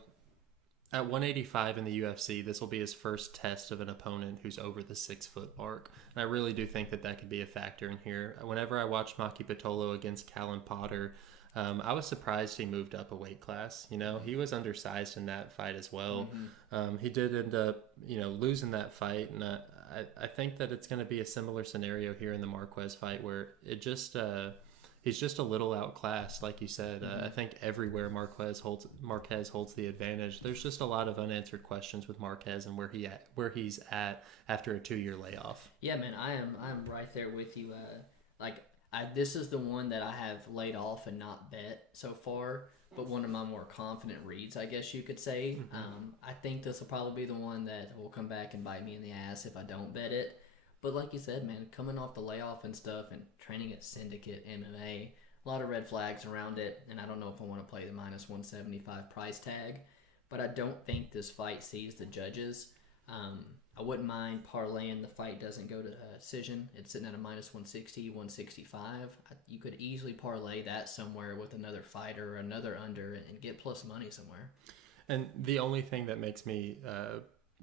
at 185 in the UFC, this will be his first test of an opponent who's over the 6 foot mark. And I really do think that could be a factor in here. Whenever I watched Maki Pitolo against Callan Potter, I was surprised he moved up a weight class. He was undersized in that fight as well. He did end up, losing that fight. And I think that it's going to be a similar scenario here in the Marquez fight where it just... he's just a little outclassed, like you said. I think everywhere Marquez holds the advantage. There's just a lot of unanswered questions with Marquez and where he's at after a 2-year layoff. Yeah, man, I'm right there with you. This is the one that I have laid off and not bet so far, but one of my more confident reads, I guess you could say. I think this will probably be the one that will come back and bite me in the ass if I don't bet it. But like you said, man, coming off the layoff and stuff and training at Syndicate MMA, a lot of red flags around it, and I don't know if I want to play the minus 175 price tag, but I don't think this fight sees the judges. I wouldn't mind parlaying the fight doesn't go to a decision. It's sitting at a minus 160, 165. You could easily parlay that somewhere with another fighter or another under and get plus money somewhere. And the only thing that makes me...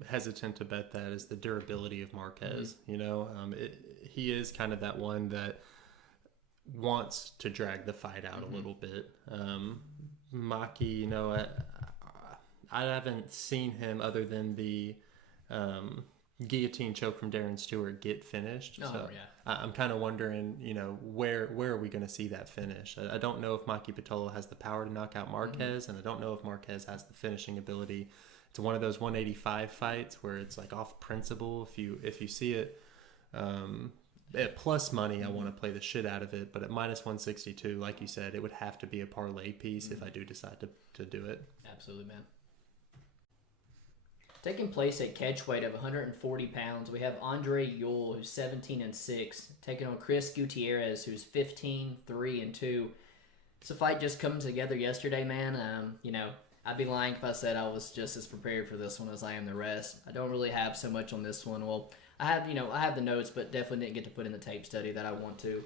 hesitant to bet that is the durability of Marquez. He is kind of that one that wants to drag the fight out a little bit. Maki, I haven't seen him other than the guillotine choke from Darren Stewart get finished. I'm kind of wondering, where are we going to see that finish? I don't know if Maki Pitolo has the power to knock out Marquez, and I don't know if Marquez has the finishing ability. It's one of those 185 fights where it's like off principle. If you see it at plus money, I want to play the shit out of it. But at minus 162, like you said, it would have to be a parlay piece if I do decide to do it. Absolutely, man. Taking place at catchweight of 140 pounds, we have Andre Ewell, who's 17-6, taking on Chris Gutierrez, who's 15-3-2. This fight just coming together yesterday, man. I'd be lying if I said I was just as prepared for this one as I am the rest. I don't really have so much on this one. Well, I have the notes, but definitely didn't get to put in the tape study that I want to.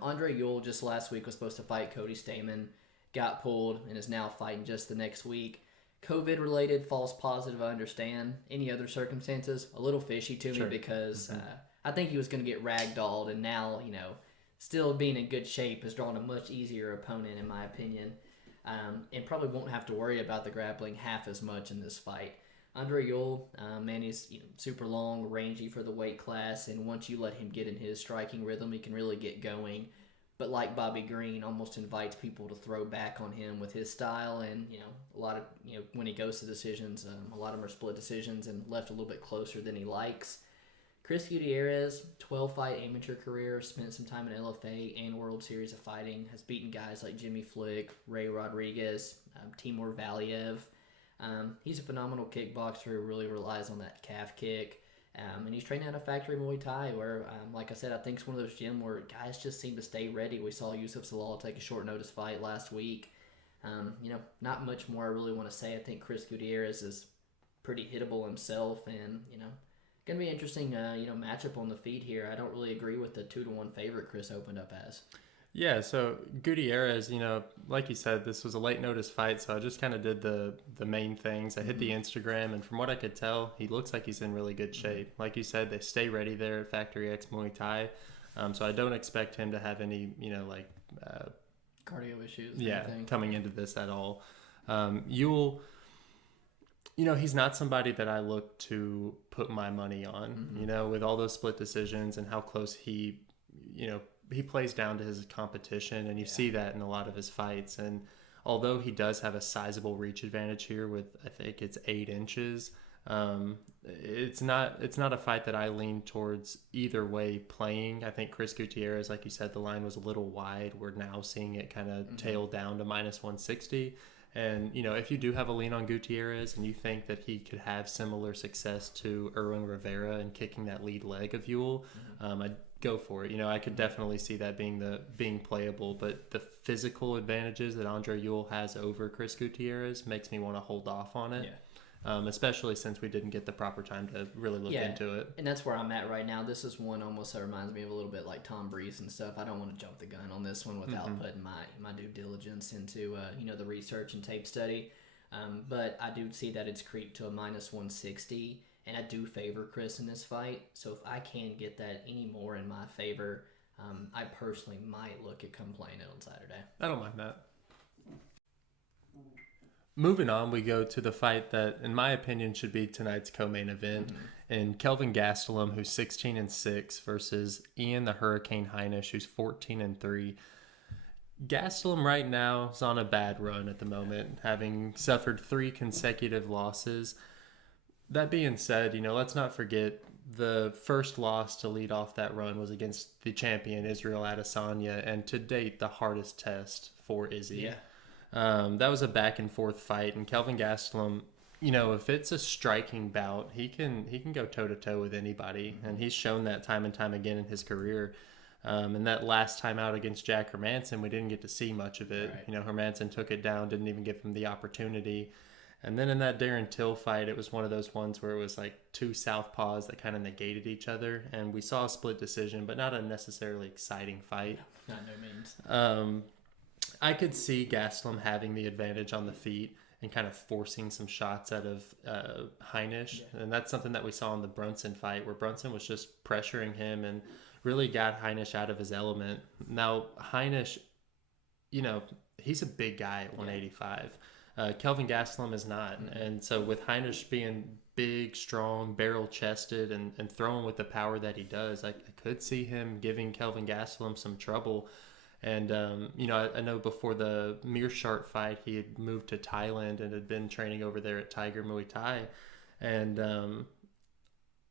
Andre Ewell just last week was supposed to fight Cody Stamann, got pulled, and is now fighting just the next week. COVID-related, false positive, I understand. Any other circumstances, a little fishy to me because I think he was going to get ragdolled, and now, still being in good shape has drawn a much easier opponent, in my opinion. And probably won't have to worry about the grappling half as much in this fight. Andre Ewell, he's super long, rangy for the weight class, and once you let him get in his striking rhythm, he can really get going. But like Bobby Green, almost invites people to throw back on him with his style, and a lot of when he goes to decisions, a lot of them are split decisions and left a little bit closer than he likes. Chris Gutierrez, 12-fight amateur career, spent some time in LFA and World Series of Fighting, has beaten guys like Jimmy Flick, Ray Rodriguez, Timur Valiev. He's a phenomenal kickboxer who really relies on that calf kick. And he's training at a factory Muay Thai where, like I said, I think it's one of those gyms where guys just seem to stay ready. We saw Yusuf Salal take a short notice fight last week. Not much more I really want to say. I think Chris Gutierrez is pretty hittable himself, and, going to be an interesting, matchup on the feet here. I don't really agree with the 2-1 favorite Chris opened up as. Yeah, so Gutierrez, like you said, this was a late notice fight, so I just kind of did the main things. I hit the Instagram, and from what I could tell, he looks like he's in really good shape. Like you said, they stay ready there at Factory X Muay Thai, so I don't expect him to have any, cardio issues. Coming into this at all. Ewell... he's not somebody that I look to put my money on, with all those split decisions and how close he plays down to his competition, and you see that in a lot of his fights. And although he does have a sizable reach advantage here with, I think it's 8 inches, it's not a fight that I lean towards either way playing. I think Chris Gutierrez, like you said, the line was a little wide. We're now seeing it kind of tail down to minus 160. And, if you do have a lean on Gutierrez and you think that he could have similar success to Erwin Rivera in kicking that lead leg of Ewell, go for it. I could definitely see that being playable, but the physical advantages that Andre Ewell has over Chris Gutierrez makes me want to hold off on it. Especially since we didn't get the proper time to really look into it. And that's where I'm at right now. This is one almost that reminds me of a little bit like Tom Breeze and stuff. I don't want to jump the gun on this one without putting my due diligence into the research and tape study. But I do see that it's creeped to a minus 160, and I do favor Chris in this fight. So if I can get that any more in my favor, I personally might look at come playing it on Saturday. I don't mind that. Moving on, we go to the fight that, in my opinion, should be tonight's co-main event. And Kelvin Gastelum, who's 16-6, versus Ian the Hurricane Heinisch, who's 14-3. Gastelum right now is on a bad run at the moment, having suffered 3 consecutive losses. That being said, let's not forget the first loss to lead off that run was against the champion Israel Adesanya, and to date the hardest test for Izzy. Yeah. That was a back and forth fight, and Kelvin Gastelum, if it's a striking bout, he can go toe to toe with anybody, and he's shown that time and time again in his career. And that last time out against Jack Hermanson, we didn't get to see much of it. Right. Hermanson took it down, didn't even give him the opportunity. And then in that Darren Till fight, it was one of those ones where it was like 2 southpaws that kind of negated each other, and we saw a split decision, but not a necessarily exciting fight. No, not no means. I could see Gastelum having the advantage on the feet and kind of forcing some shots out of Heinisch. Yeah. And that's something that we saw in the Brunson fight, where Brunson was just pressuring him and really got Heinisch out of his element. Now, Heinisch, he's a big guy at 185. Kelvin Gastelum is not. And so with Heinisch being big, strong, barrel-chested, and throwing with the power that he does, I could see him giving Kelvin Gastelum some trouble. And, I know before the Meerschaert fight, he had moved to Thailand and had been training over there at Tiger Muay Thai. And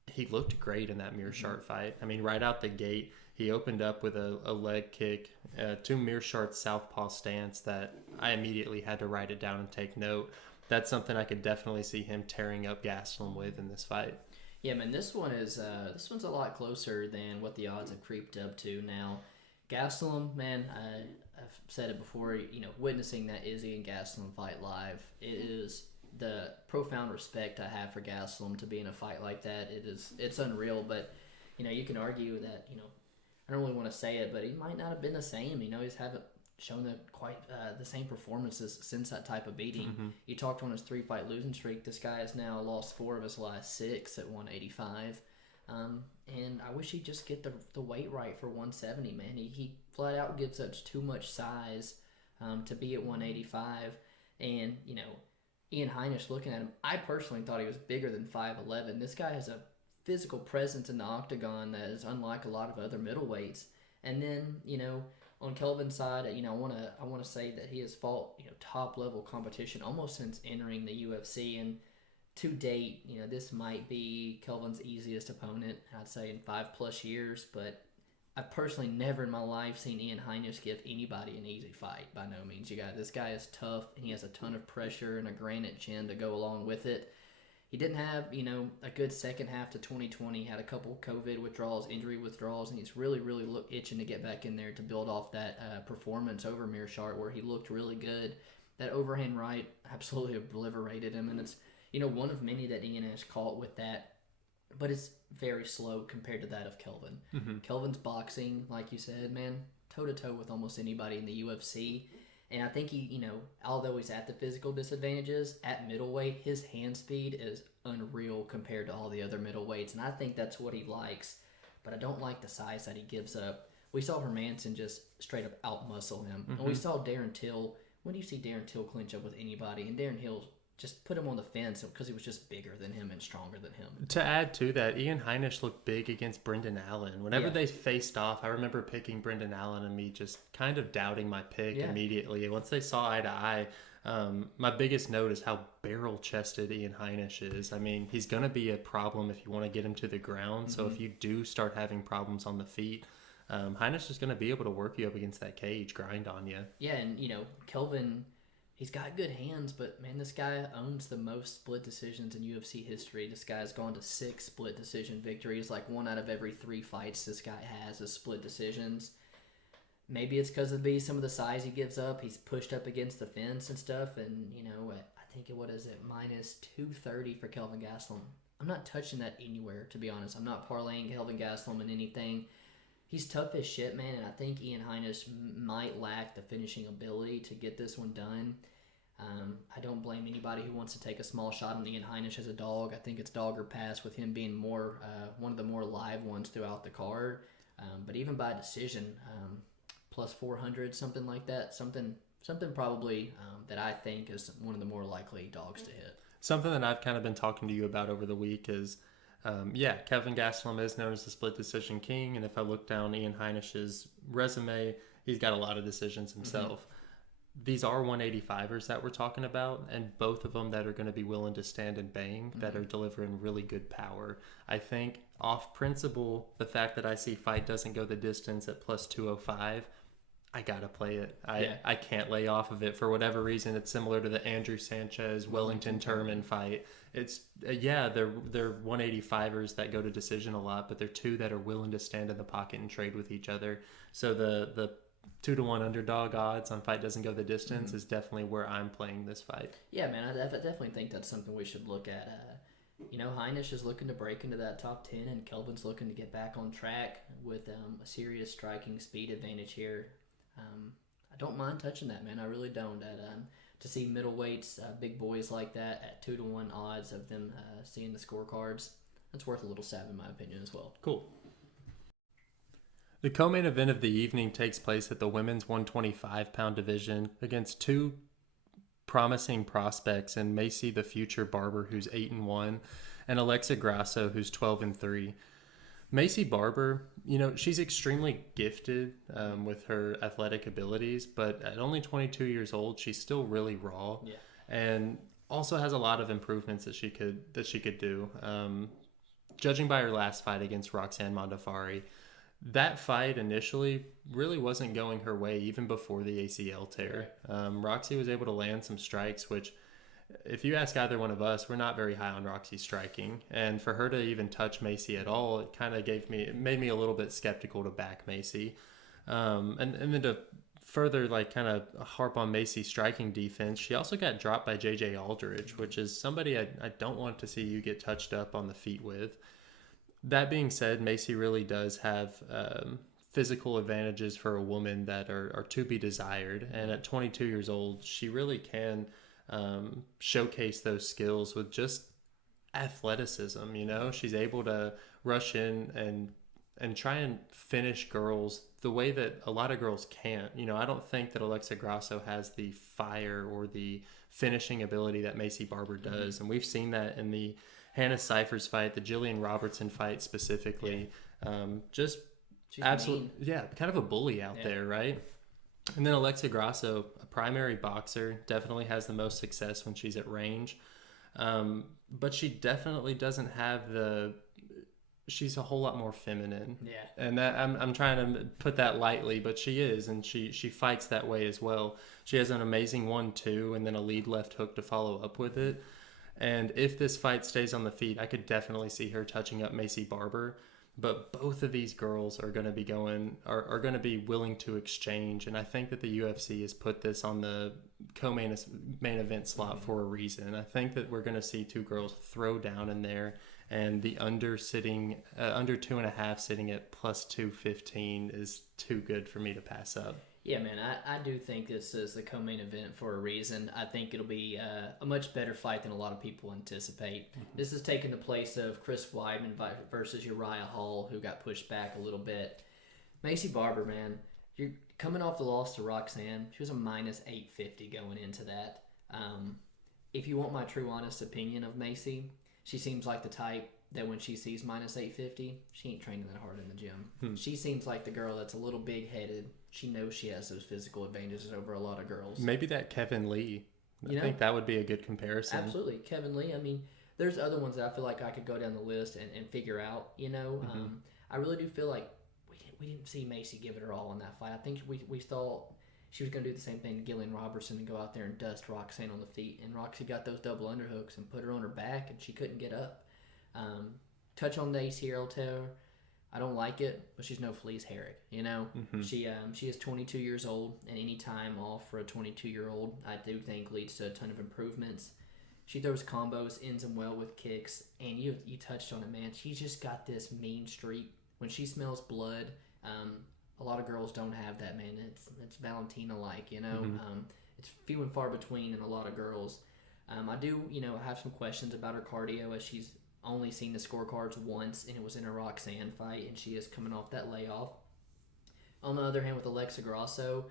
he looked great in that Meerschaert fight. I mean, right out the gate, he opened up with a leg kick to Meerschaert's southpaw stance that I immediately had to write it down and take note. That's something I could definitely see him tearing up Gastelum with in this fight. Yeah, man, this one's a lot closer than what the odds have creeped up to now. Gastelum, man, I've said it before, witnessing that Izzy and Gastelum fight live, it is the profound respect I have for Gastelum to be in a fight like that. It's unreal, but, you can argue that, I don't really want to say it, but he might not have been the same. He's haven't shown the same performances since that type of beating. You talked on his 3-fight losing streak. This guy has now lost 4 of his last 6 at 185. And I wish he'd just get the weight right for 170, man. He flat out gives up too much size to be at 185. And, Ian Heinisch, looking at him, I personally thought he was bigger than 5'11". This guy has a physical presence in the octagon that is unlike a lot of other middleweights. And then, on Kelvin's side, I want to say that he has fought, top-level competition almost since entering the UFC. And to date, this might be Kelvin's easiest opponent, I'd say, in 5+ years, but I've personally never in my life seen Ian Heinisch give anybody an easy fight, by no means. This guy is tough, and he has a ton of pressure and a granite chin to go along with it. He didn't have, a good second half to 2020, had a couple COVID withdrawals, injury withdrawals, and he's really, really itching to get back in there to build off that performance over Meerschaert, where he looked really good. That overhand right absolutely obliterated him, and it's one of many that Ian has caught with that, but it's very slow compared to that of Kelvin. Kelvin's boxing, like you said, man, toe-to-toe with almost anybody in the UFC, and I think he, although he's at the physical disadvantages, at middleweight, his hand speed is unreal compared to all the other middleweights, and I think that's what he likes, but I don't like the size that he gives up. We saw Hermanson just straight up out-muscle him, and we saw Darren Till. When do you see Darren Till clinch up with anybody? And Darren Till just put him on the fence because he was just bigger than him and stronger than him. To add to that, Ian Heinisch looked big against Brendan Allen. Whenever they faced off, I remember picking Brendan Allen and me just kind of doubting my pick immediately. Once they saw eye to eye, my biggest note is how barrel-chested Ian Heinisch is. I mean, he's going to be a problem if you want to get him to the ground. So if you do start having problems on the feet, Heinisch is going to be able to work you up against that cage, grind on you. Yeah, and, Kelvin, he's got good hands, but man, this guy owns the most split decisions in UFC history. This guy's gone to 6 split decision victories. Like 1 out of every 3 fights this guy has is split decisions. Maybe it's because of some of the size he gives up. He's pushed up against the fence and stuff, and I think what is it, minus 230 for Kelvin Gastelum. I'm not touching that anywhere, to be honest. I'm not parlaying Kelvin Gastelum in anything. He's tough as shit, man, and I think Heinisch might lack the finishing ability to get this one done. I don't blame anybody who wants to take a small shot on Heinisch as a dog. I think it's dog or pass with him being more one of the more live ones throughout the card. But even by decision, plus 400, something like that, something probably that I think is one of the more likely dogs to hit. Something that I've kind of been talking to you about over the week is, Kelvin Gastelum is known as the split decision king, and if I look down Heinisch's resume, he's got a lot of decisions himself. Mm-hmm. These are 185ers that we're talking about, and both of them that are going to be willing to stand and bang, that are delivering really good power. I think off principle, the fact that I see fight doesn't go the distance at plus 205, I gotta play it. I can't lay off of it for whatever reason. It's similar to the Andrew Sanchez Wellington Turman fight. It's they're 185ers that go to decision a lot, but they're 2 that are willing to stand in the pocket and trade with each other. So the 2-1 underdog odds on fight doesn't go the distance is definitely where I'm playing this fight. Yeah, man, I definitely think that's something we should look at. Heinisch is looking to break into that top 10, and Kelvin's looking to get back on track with a serious striking speed advantage here. I don't mind touching that, man. I really don't. To see middleweights, big boys like that at 2-1 odds of them seeing the scorecards, that's worth a little stab in my opinion as well. Cool. The co-main event of the evening takes place at the women's 125-pound division against 2 promising prospects in Maycee the Future Barber, who's 8-1, and Alexa Grasso, who's 12-3. Maycee Barber, she's extremely gifted with her athletic abilities, but at only 22 years old, she's still really raw, and also has a lot of improvements that she could do. Judging by her last fight against Roxanne Mondafari, that fight initially really wasn't going her way even before the ACL tear. Roxy was able to land some strikes, which, if you ask either one of us, we're not very high on Roxy's striking. And for her to even touch Maycee at all, it made me a little bit skeptical to back Maycee. And then to further kind of harp on Maycee's striking defense, she also got dropped by JJ Aldridge, which is somebody I don't want to see you get touched up on the feet with. That being said, Maycee really does have physical advantages for a woman that are to be desired. And at 22 years old, she really can showcase those skills with just athleticism. She's able to rush in and try and finish girls the way that a lot of girls can't. I don't think that Alexa Grasso has the fire or the finishing ability that Maycee Barber does. And we've seen that in the Hannah Cyphers fight, the Gillian Robertson fight specifically. Just absolutely, kind of a bully out there, right? And then Alexa Grasso, a primary boxer, definitely has the most success when she's at range. But she definitely doesn't have she's a whole lot more feminine. Yeah. And that I'm trying to put that lightly, but she is, and she fights that way as well. She has an amazing 1-2 and then a lead left hook to follow up with it. And if this fight stays on the feet, I could definitely see her touching up Maycee Barber. But both of these girls are going to be are going to be willing to exchange, and I think that the UFC has put this on the main event slot for a reason. I think that we're going to see 2 girls throw down in there, and the under 2.5 sitting at plus 215 is too good for me to pass up. Yeah, man, I do think this is the co-main event for a reason. I think it'll be a much better fight than a lot of people anticipate. This is taking the place of Chris Weidman versus Uriah Hall, who got pushed back a little bit. Maycee Barber, man, you're coming off the loss to Roxanne. She was a minus 850 going into that. If you want my true honest opinion of Maycee, she seems like the type that when she sees minus 850, she ain't training that hard in the gym. She seems like the girl that's a little big-headed. She knows she has those physical advantages over a lot of girls. Maybe that Kevin Lee. I think that would be a good comparison. Absolutely. Kevin Lee. I mean, there's other ones that I feel like I could go down the list and figure out, I really do feel like we didn't see Maycee give it her all in that fight. I think we saw she was going to do the same thing to Gillian Robertson and go out there and dust Roxanne on the feet. And Roxy got those double underhooks and put her on her back, and she couldn't get up. Touch on the ACL tear. I don't like it, but she's no Felice Herrick, you know? Mm-hmm. She is 22 years old, and any time off for a 22-year-old, I do think leads to a ton of improvements. She throws combos, ends them well with kicks, and you touched on it, man. She's just got this mean streak. When she smells blood, a lot of girls don't have that, man. It's Valentina-like, you know? Mm-hmm. It's few and far between in a lot of girls. I do, have some questions about her cardio, as she's only seen the scorecards once, and it was in a Roxanne fight, and she is coming off that layoff. On the other hand, with Alexa Grasso,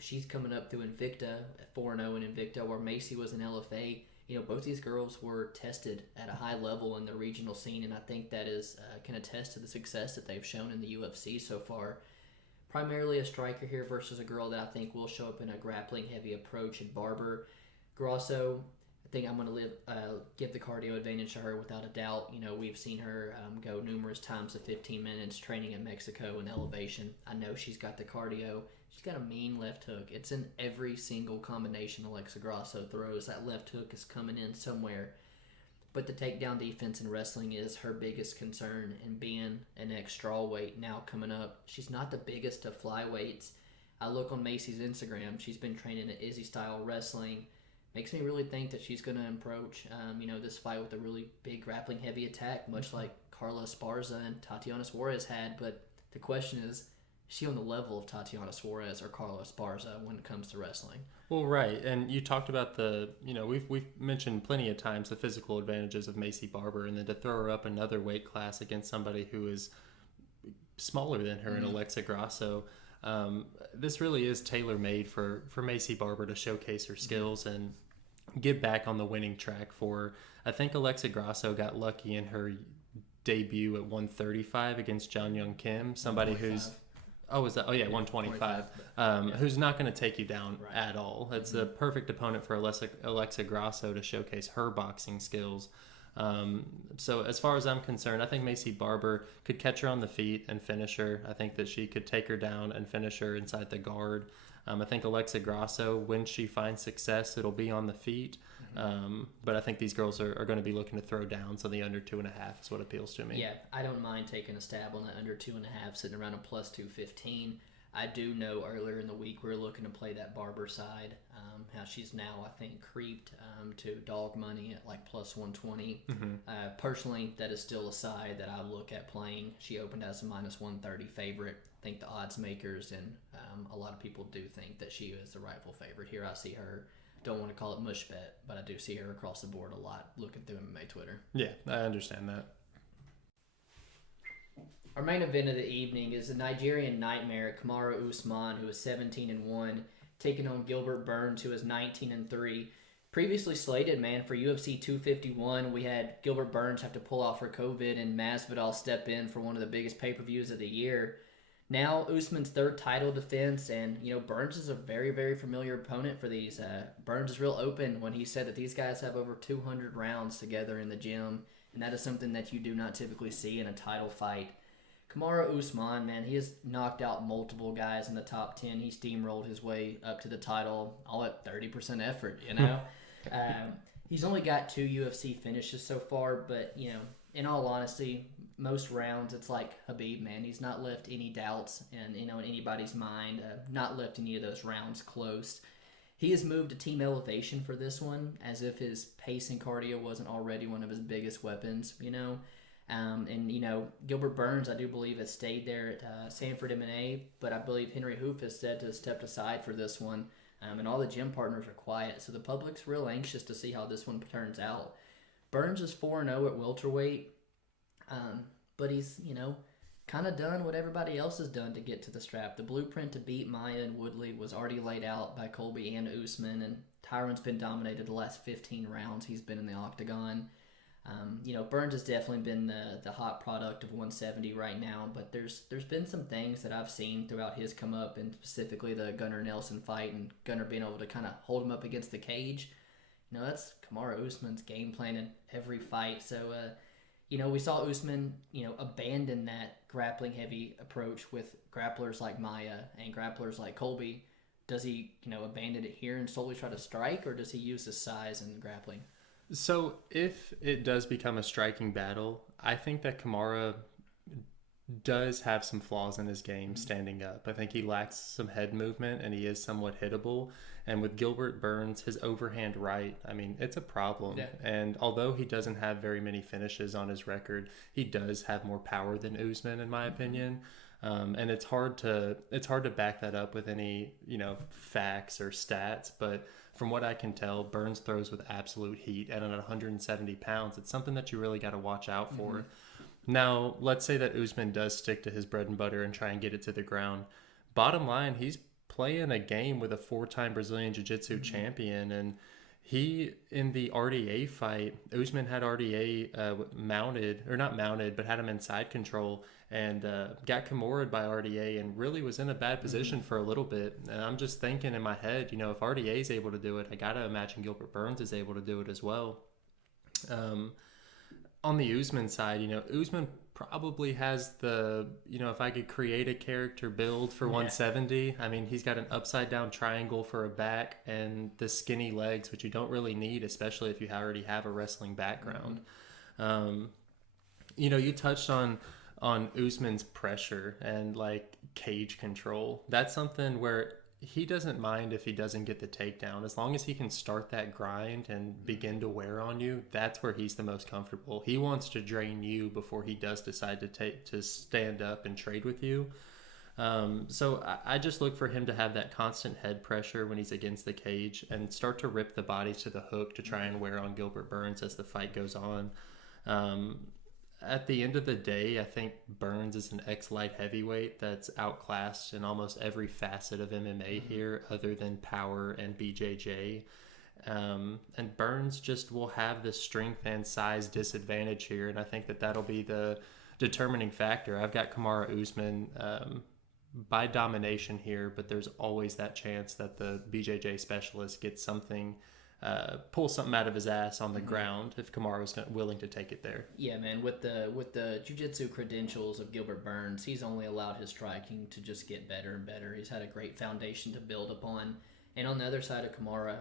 she's coming up through Invicta, 4-0 in Invicta, where Maycee was an LFA. Both these girls were tested at a high level in the regional scene, and I think that is can attest to the success that they've shown in the UFC so far. Primarily a striker here versus a girl that I think will show up in a grappling-heavy approach in Barber. Grasso, I think I'm going to give the cardio advantage to her without a doubt. We've seen her go numerous times to 15 minutes training in Mexico in elevation. I know she's got the cardio. She's got a mean left hook. It's in every single combination Alexa Grasso throws. That left hook is coming in somewhere. But the takedown defense in wrestling is her biggest concern, and being an ex-strawweight now coming up, she's not the biggest of flyweights. I look on Maycee's Instagram. She's been training at Izzy-style wrestling. Makes me really think that she's going to approach, this fight with a really big grappling-heavy attack, much like Carla Esparza and Tatiana Suarez had. But the question is she on the level of Tatiana Suarez or Carla Esparza when it comes to wrestling? Well, right. And you talked about we've mentioned plenty of times the physical advantages of Maycee Barber, and then to throw her up another weight class against somebody who is smaller than her in Alexa Grasso. This really is tailor-made for Maycee Barber to showcase her skills and get back on the winning track for. I think Alexa Grasso got lucky in her debut at 135 against John Young Kim, somebody who's 125, who's not going to take you down at all. It's a perfect opponent for Alexa Grasso to showcase her boxing skills. So as far as I'm concerned, I think Maycee Barber could catch her on the feet and finish her. I think that she could take her down and finish her inside the guard. I think Alexa Grasso, when she finds success, it'll be on the feet. But I think these girls are going to be looking to throw down, so the under 2.5 is what appeals to me. Yeah, I don't mind taking a stab on that under 2.5, sitting around a plus 215. I do know earlier in the week we were looking to play that Barber side. How she's now, I think, creeped to dog money at like plus 120. Personally, that is still a side that I look at playing. She opened as a minus 130 favorite. I think the odds makers and a lot of people do think that she is the rightful favorite here. I see her. Don't want to call it mush bet, but I do see her across the board a lot looking through MMA Twitter. Yeah, I understand that. Our main event of the evening is the Nigerian Nightmare, Kamaru Usman, who is 17-1, taking on Gilbert Burns, who is 19-3. Previously slated, man, for UFC 251, we had Gilbert Burns have to pull out for COVID and Masvidal step in for one of the biggest pay-per-views of the year. Now Usman's third title defense, and Burns is a very, very familiar opponent for these. Burns is real open when he said that these guys have over 200 rounds together in the gym, and that is something that you do not typically see in a title fight. Kamaru Usman, man, he has knocked out multiple guys in the top 10. He steamrolled his way up to the title, all at 30% effort, He's only got 2 UFC finishes so far, but, in all honesty, most rounds, it's like Khabib, man. He's not left any doubts in anybody's mind, not left any of those rounds close. He has moved to team elevation for this one, as if his pace and cardio wasn't already one of his biggest weapons, Gilbert Burns, I do believe, has stayed there at Sanford M&A, but I believe Henry Hoof has said to stepped aside for this one, and all the gym partners are quiet, so the public's real anxious to see how this one turns out. Burns is 4-0 at welterweight, but he's, kind of done what everybody else has done to get to the strap. The blueprint to beat Maia and Woodley was already laid out by Colby and Usman, and Tyron's been dominated the last 15 rounds he's been in the octagon. Burns has definitely been the hot product of 170 right now, but there's been some things that I've seen throughout his come up, and specifically the Gunnar Nelson fight and Gunnar being able to kind of hold him up against the cage. That's Kamaru Usman's game plan in every fight. So, we saw Usman, abandon that grappling heavy approach with grapplers like Maia and grapplers like Colby. does he, abandon it here and solely try to strike, or does he use his size and grappling? So if it does become a striking battle, I think that Kamaru does have some flaws in his game standing up. I think he lacks some head movement and he is somewhat hittable. And with Gilbert Burns, his overhand right, I mean, it's a problem. Yeah. And although he doesn't have very many finishes on his record, he does have more power than Usman, in my opinion. And it's hard to back that up with any, facts or stats. But from what I can tell, Burns throws with absolute heat. And at 170 pounds, it's something that you really got to watch out for. Mm-hmm. Now, let's say that Usman does stick to his bread and butter and try and get it to the ground. Bottom line, he's playing a game with a 4-time Brazilian Jiu-Jitsu champion, and he, in the RDA fight, Usman had RDA not mounted, but had him in side control and got Kamaru'd by RDA and really was in a bad position for a little bit. And I'm just thinking in my head, if RDA is able to do it, I got to imagine Gilbert Burns is able to do it as well. On the Usman side, Usman probably has the, if I could create a character build for 170, I mean, he's got an upside down triangle for a back and the skinny legs, which you don't really need, especially if you already have a wrestling background. You touched on Usman's pressure and like cage control. That's something where he doesn't mind if he doesn't get the takedown. As long as he can start that grind and begin to wear on you, that's where he's the most comfortable. He wants to drain you before he does decide to stand up and trade with you. So I just look for him to have that constant head pressure when he's against the cage and start to rip the bodies to the hook to try and wear on Gilbert Burns as the fight goes on. At the end of the day, I think Burns is an ex-light heavyweight that's outclassed in almost every facet of MMA here other than power and BJJ. And Burns just will have the strength and size disadvantage here, and I think that that'll be the determining factor. I've got Kamaru Usman by domination here, but there's always that chance that the BJJ specialist gets something pull something out of his ass on the ground if Kamaru's willing to take it there. Yeah, man. With the jiu-jitsu credentials of Gilbert Burns, he's only allowed his striking to just get better and better. He's had a great foundation to build upon. And on the other side of Kamaru,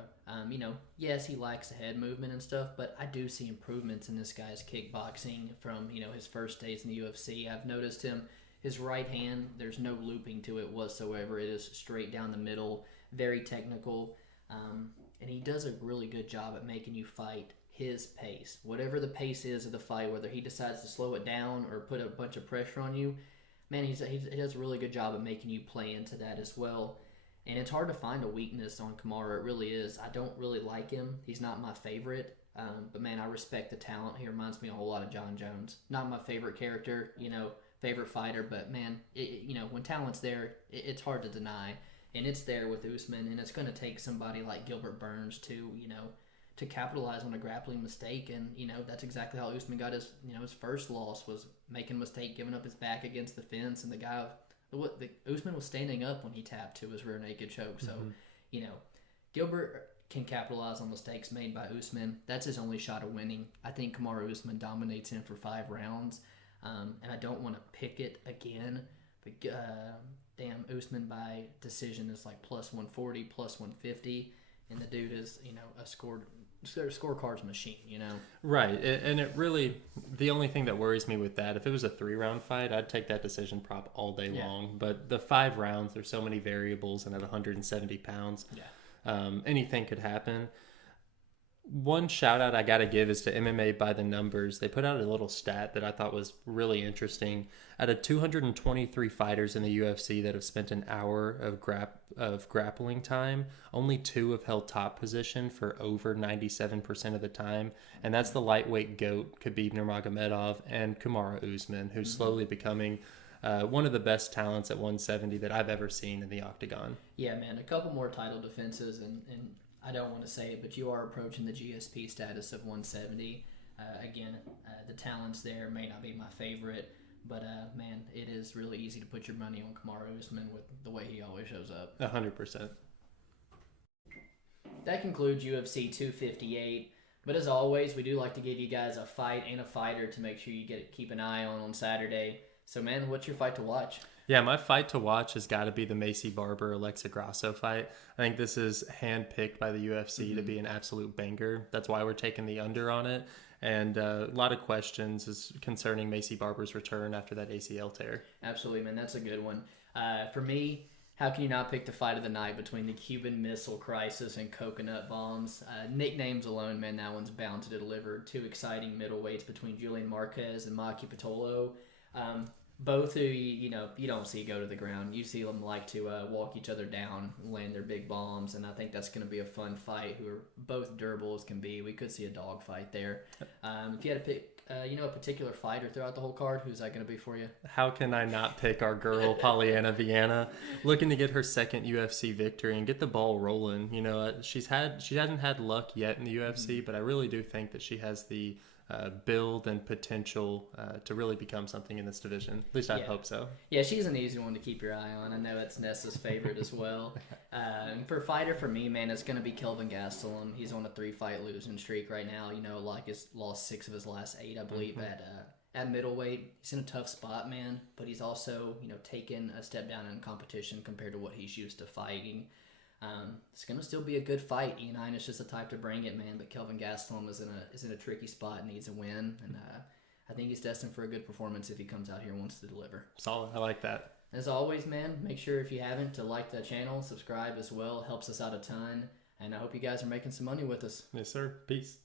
yes, he lacks the head movement and stuff, but I do see improvements in this guy's kickboxing from, his first days in the UFC. I've noticed his right hand, there's no looping to it whatsoever. It is straight down the middle, very technical. And he does a really good job at making you fight his pace. Whatever the pace is of the fight, whether he decides to slow it down or put a bunch of pressure on you, man, he does a really good job at making you play into that as well. And it's hard to find a weakness on Kamaru. It really is. I don't really like him. He's not my favorite. But, man, I respect the talent. He reminds me a whole lot of Jon Jones. Not my favorite character, favorite fighter. But, man, when talent's there, it's hard to deny. And it's there with Usman, and it's going to take somebody like Gilbert Burns to capitalize on a grappling mistake. And, that's exactly how Usman got his first loss, was making a mistake, giving up his back against the fence. And Usman was standing up when he tapped to his rear naked choke. So, Gilbert can capitalize on mistakes made by Usman. That's his only shot of winning. I think Kamaru Usman dominates him for 5 rounds. And I don't want to pick it again, but damn, Usman by decision is like plus 140, plus 150, and the dude is, a scorecards machine, Right, and it really, the only thing that worries me with that, if it was a 3-round fight, I'd take that decision prop all day long, but the 5 rounds, there's so many variables, and at 170 pounds, anything could happen. One shout out I got to give is to MMA by the Numbers. They put out a little stat that I thought was really interesting. Out of 223 fighters in the UFC that have spent an hour of grappling time, only 2 have held top position for over 97% of the time. And that's the lightweight GOAT, Khabib Nurmagomedov, and Kamaru Usman, who's slowly becoming one of the best talents at 170 that I've ever seen in the octagon. Yeah, man, a couple more title defenses, and I don't want to say it, but you are approaching the GSP status of 170. Again, the talents there may not be my favorite, but man, it is really easy to put your money on Kamaru Usman with the way he always shows up. 100%. That concludes UFC 258. But as always, we do like to give you guys a fight and a fighter to make sure you keep an eye on Saturday. So, man, what's your fight to watch? Yeah, my fight to watch has got to be the Maycee Barber Alexa Grasso fight. I think this is handpicked by the UFC to be an absolute banger. That's why we're taking the under on it. And a lot of questions is concerning Maycee Barber's return after that ACL tear. Absolutely, man. That's a good one. For me, how can you not pick the fight of the night between the Cuban Missile Crisis and Coconut Bombs? Nicknames alone, man, that one's bound to deliver. Two exciting middleweights between Julian Marquez and Maki Pitolo. Both who, you don't see go to the ground. You see them like to walk each other down, land their big bombs, and I think that's going to be a fun fight, who are both durable as can be. We could see a dog fight there. If you had to pick, a particular fighter throughout the whole card, who's that going to be for you? How can I not pick our girl, Polyana Vianna, looking to get her second UFC victory and get the ball rolling? She hasn't had luck yet in the UFC, but I really do think that she has the build and potential to really become something in this division. At least I hope so. Yeah, she's an easy one to keep your eye on. I know it's Nessa's favorite as well. For fighter for me, man, it's going to be Kelvin Gastelum. He's on a 3-fight losing streak right now. He's lost 6 of his last 8, I believe, at middleweight. He's in a tough spot, man, but he's also, taken a step down in competition compared to what he's used to fighting. It's going to still be a good fight. Heinisch is the type to bring it, man, but Kelvin Gastelum is in a tricky spot and needs a win, and I think he's destined for a good performance if he comes out here and wants to deliver. Solid. I like that. As always, man, make sure if you haven't to like the channel, subscribe as well. Helps us out a ton, and I hope you guys are making some money with us. Yes, sir. Peace.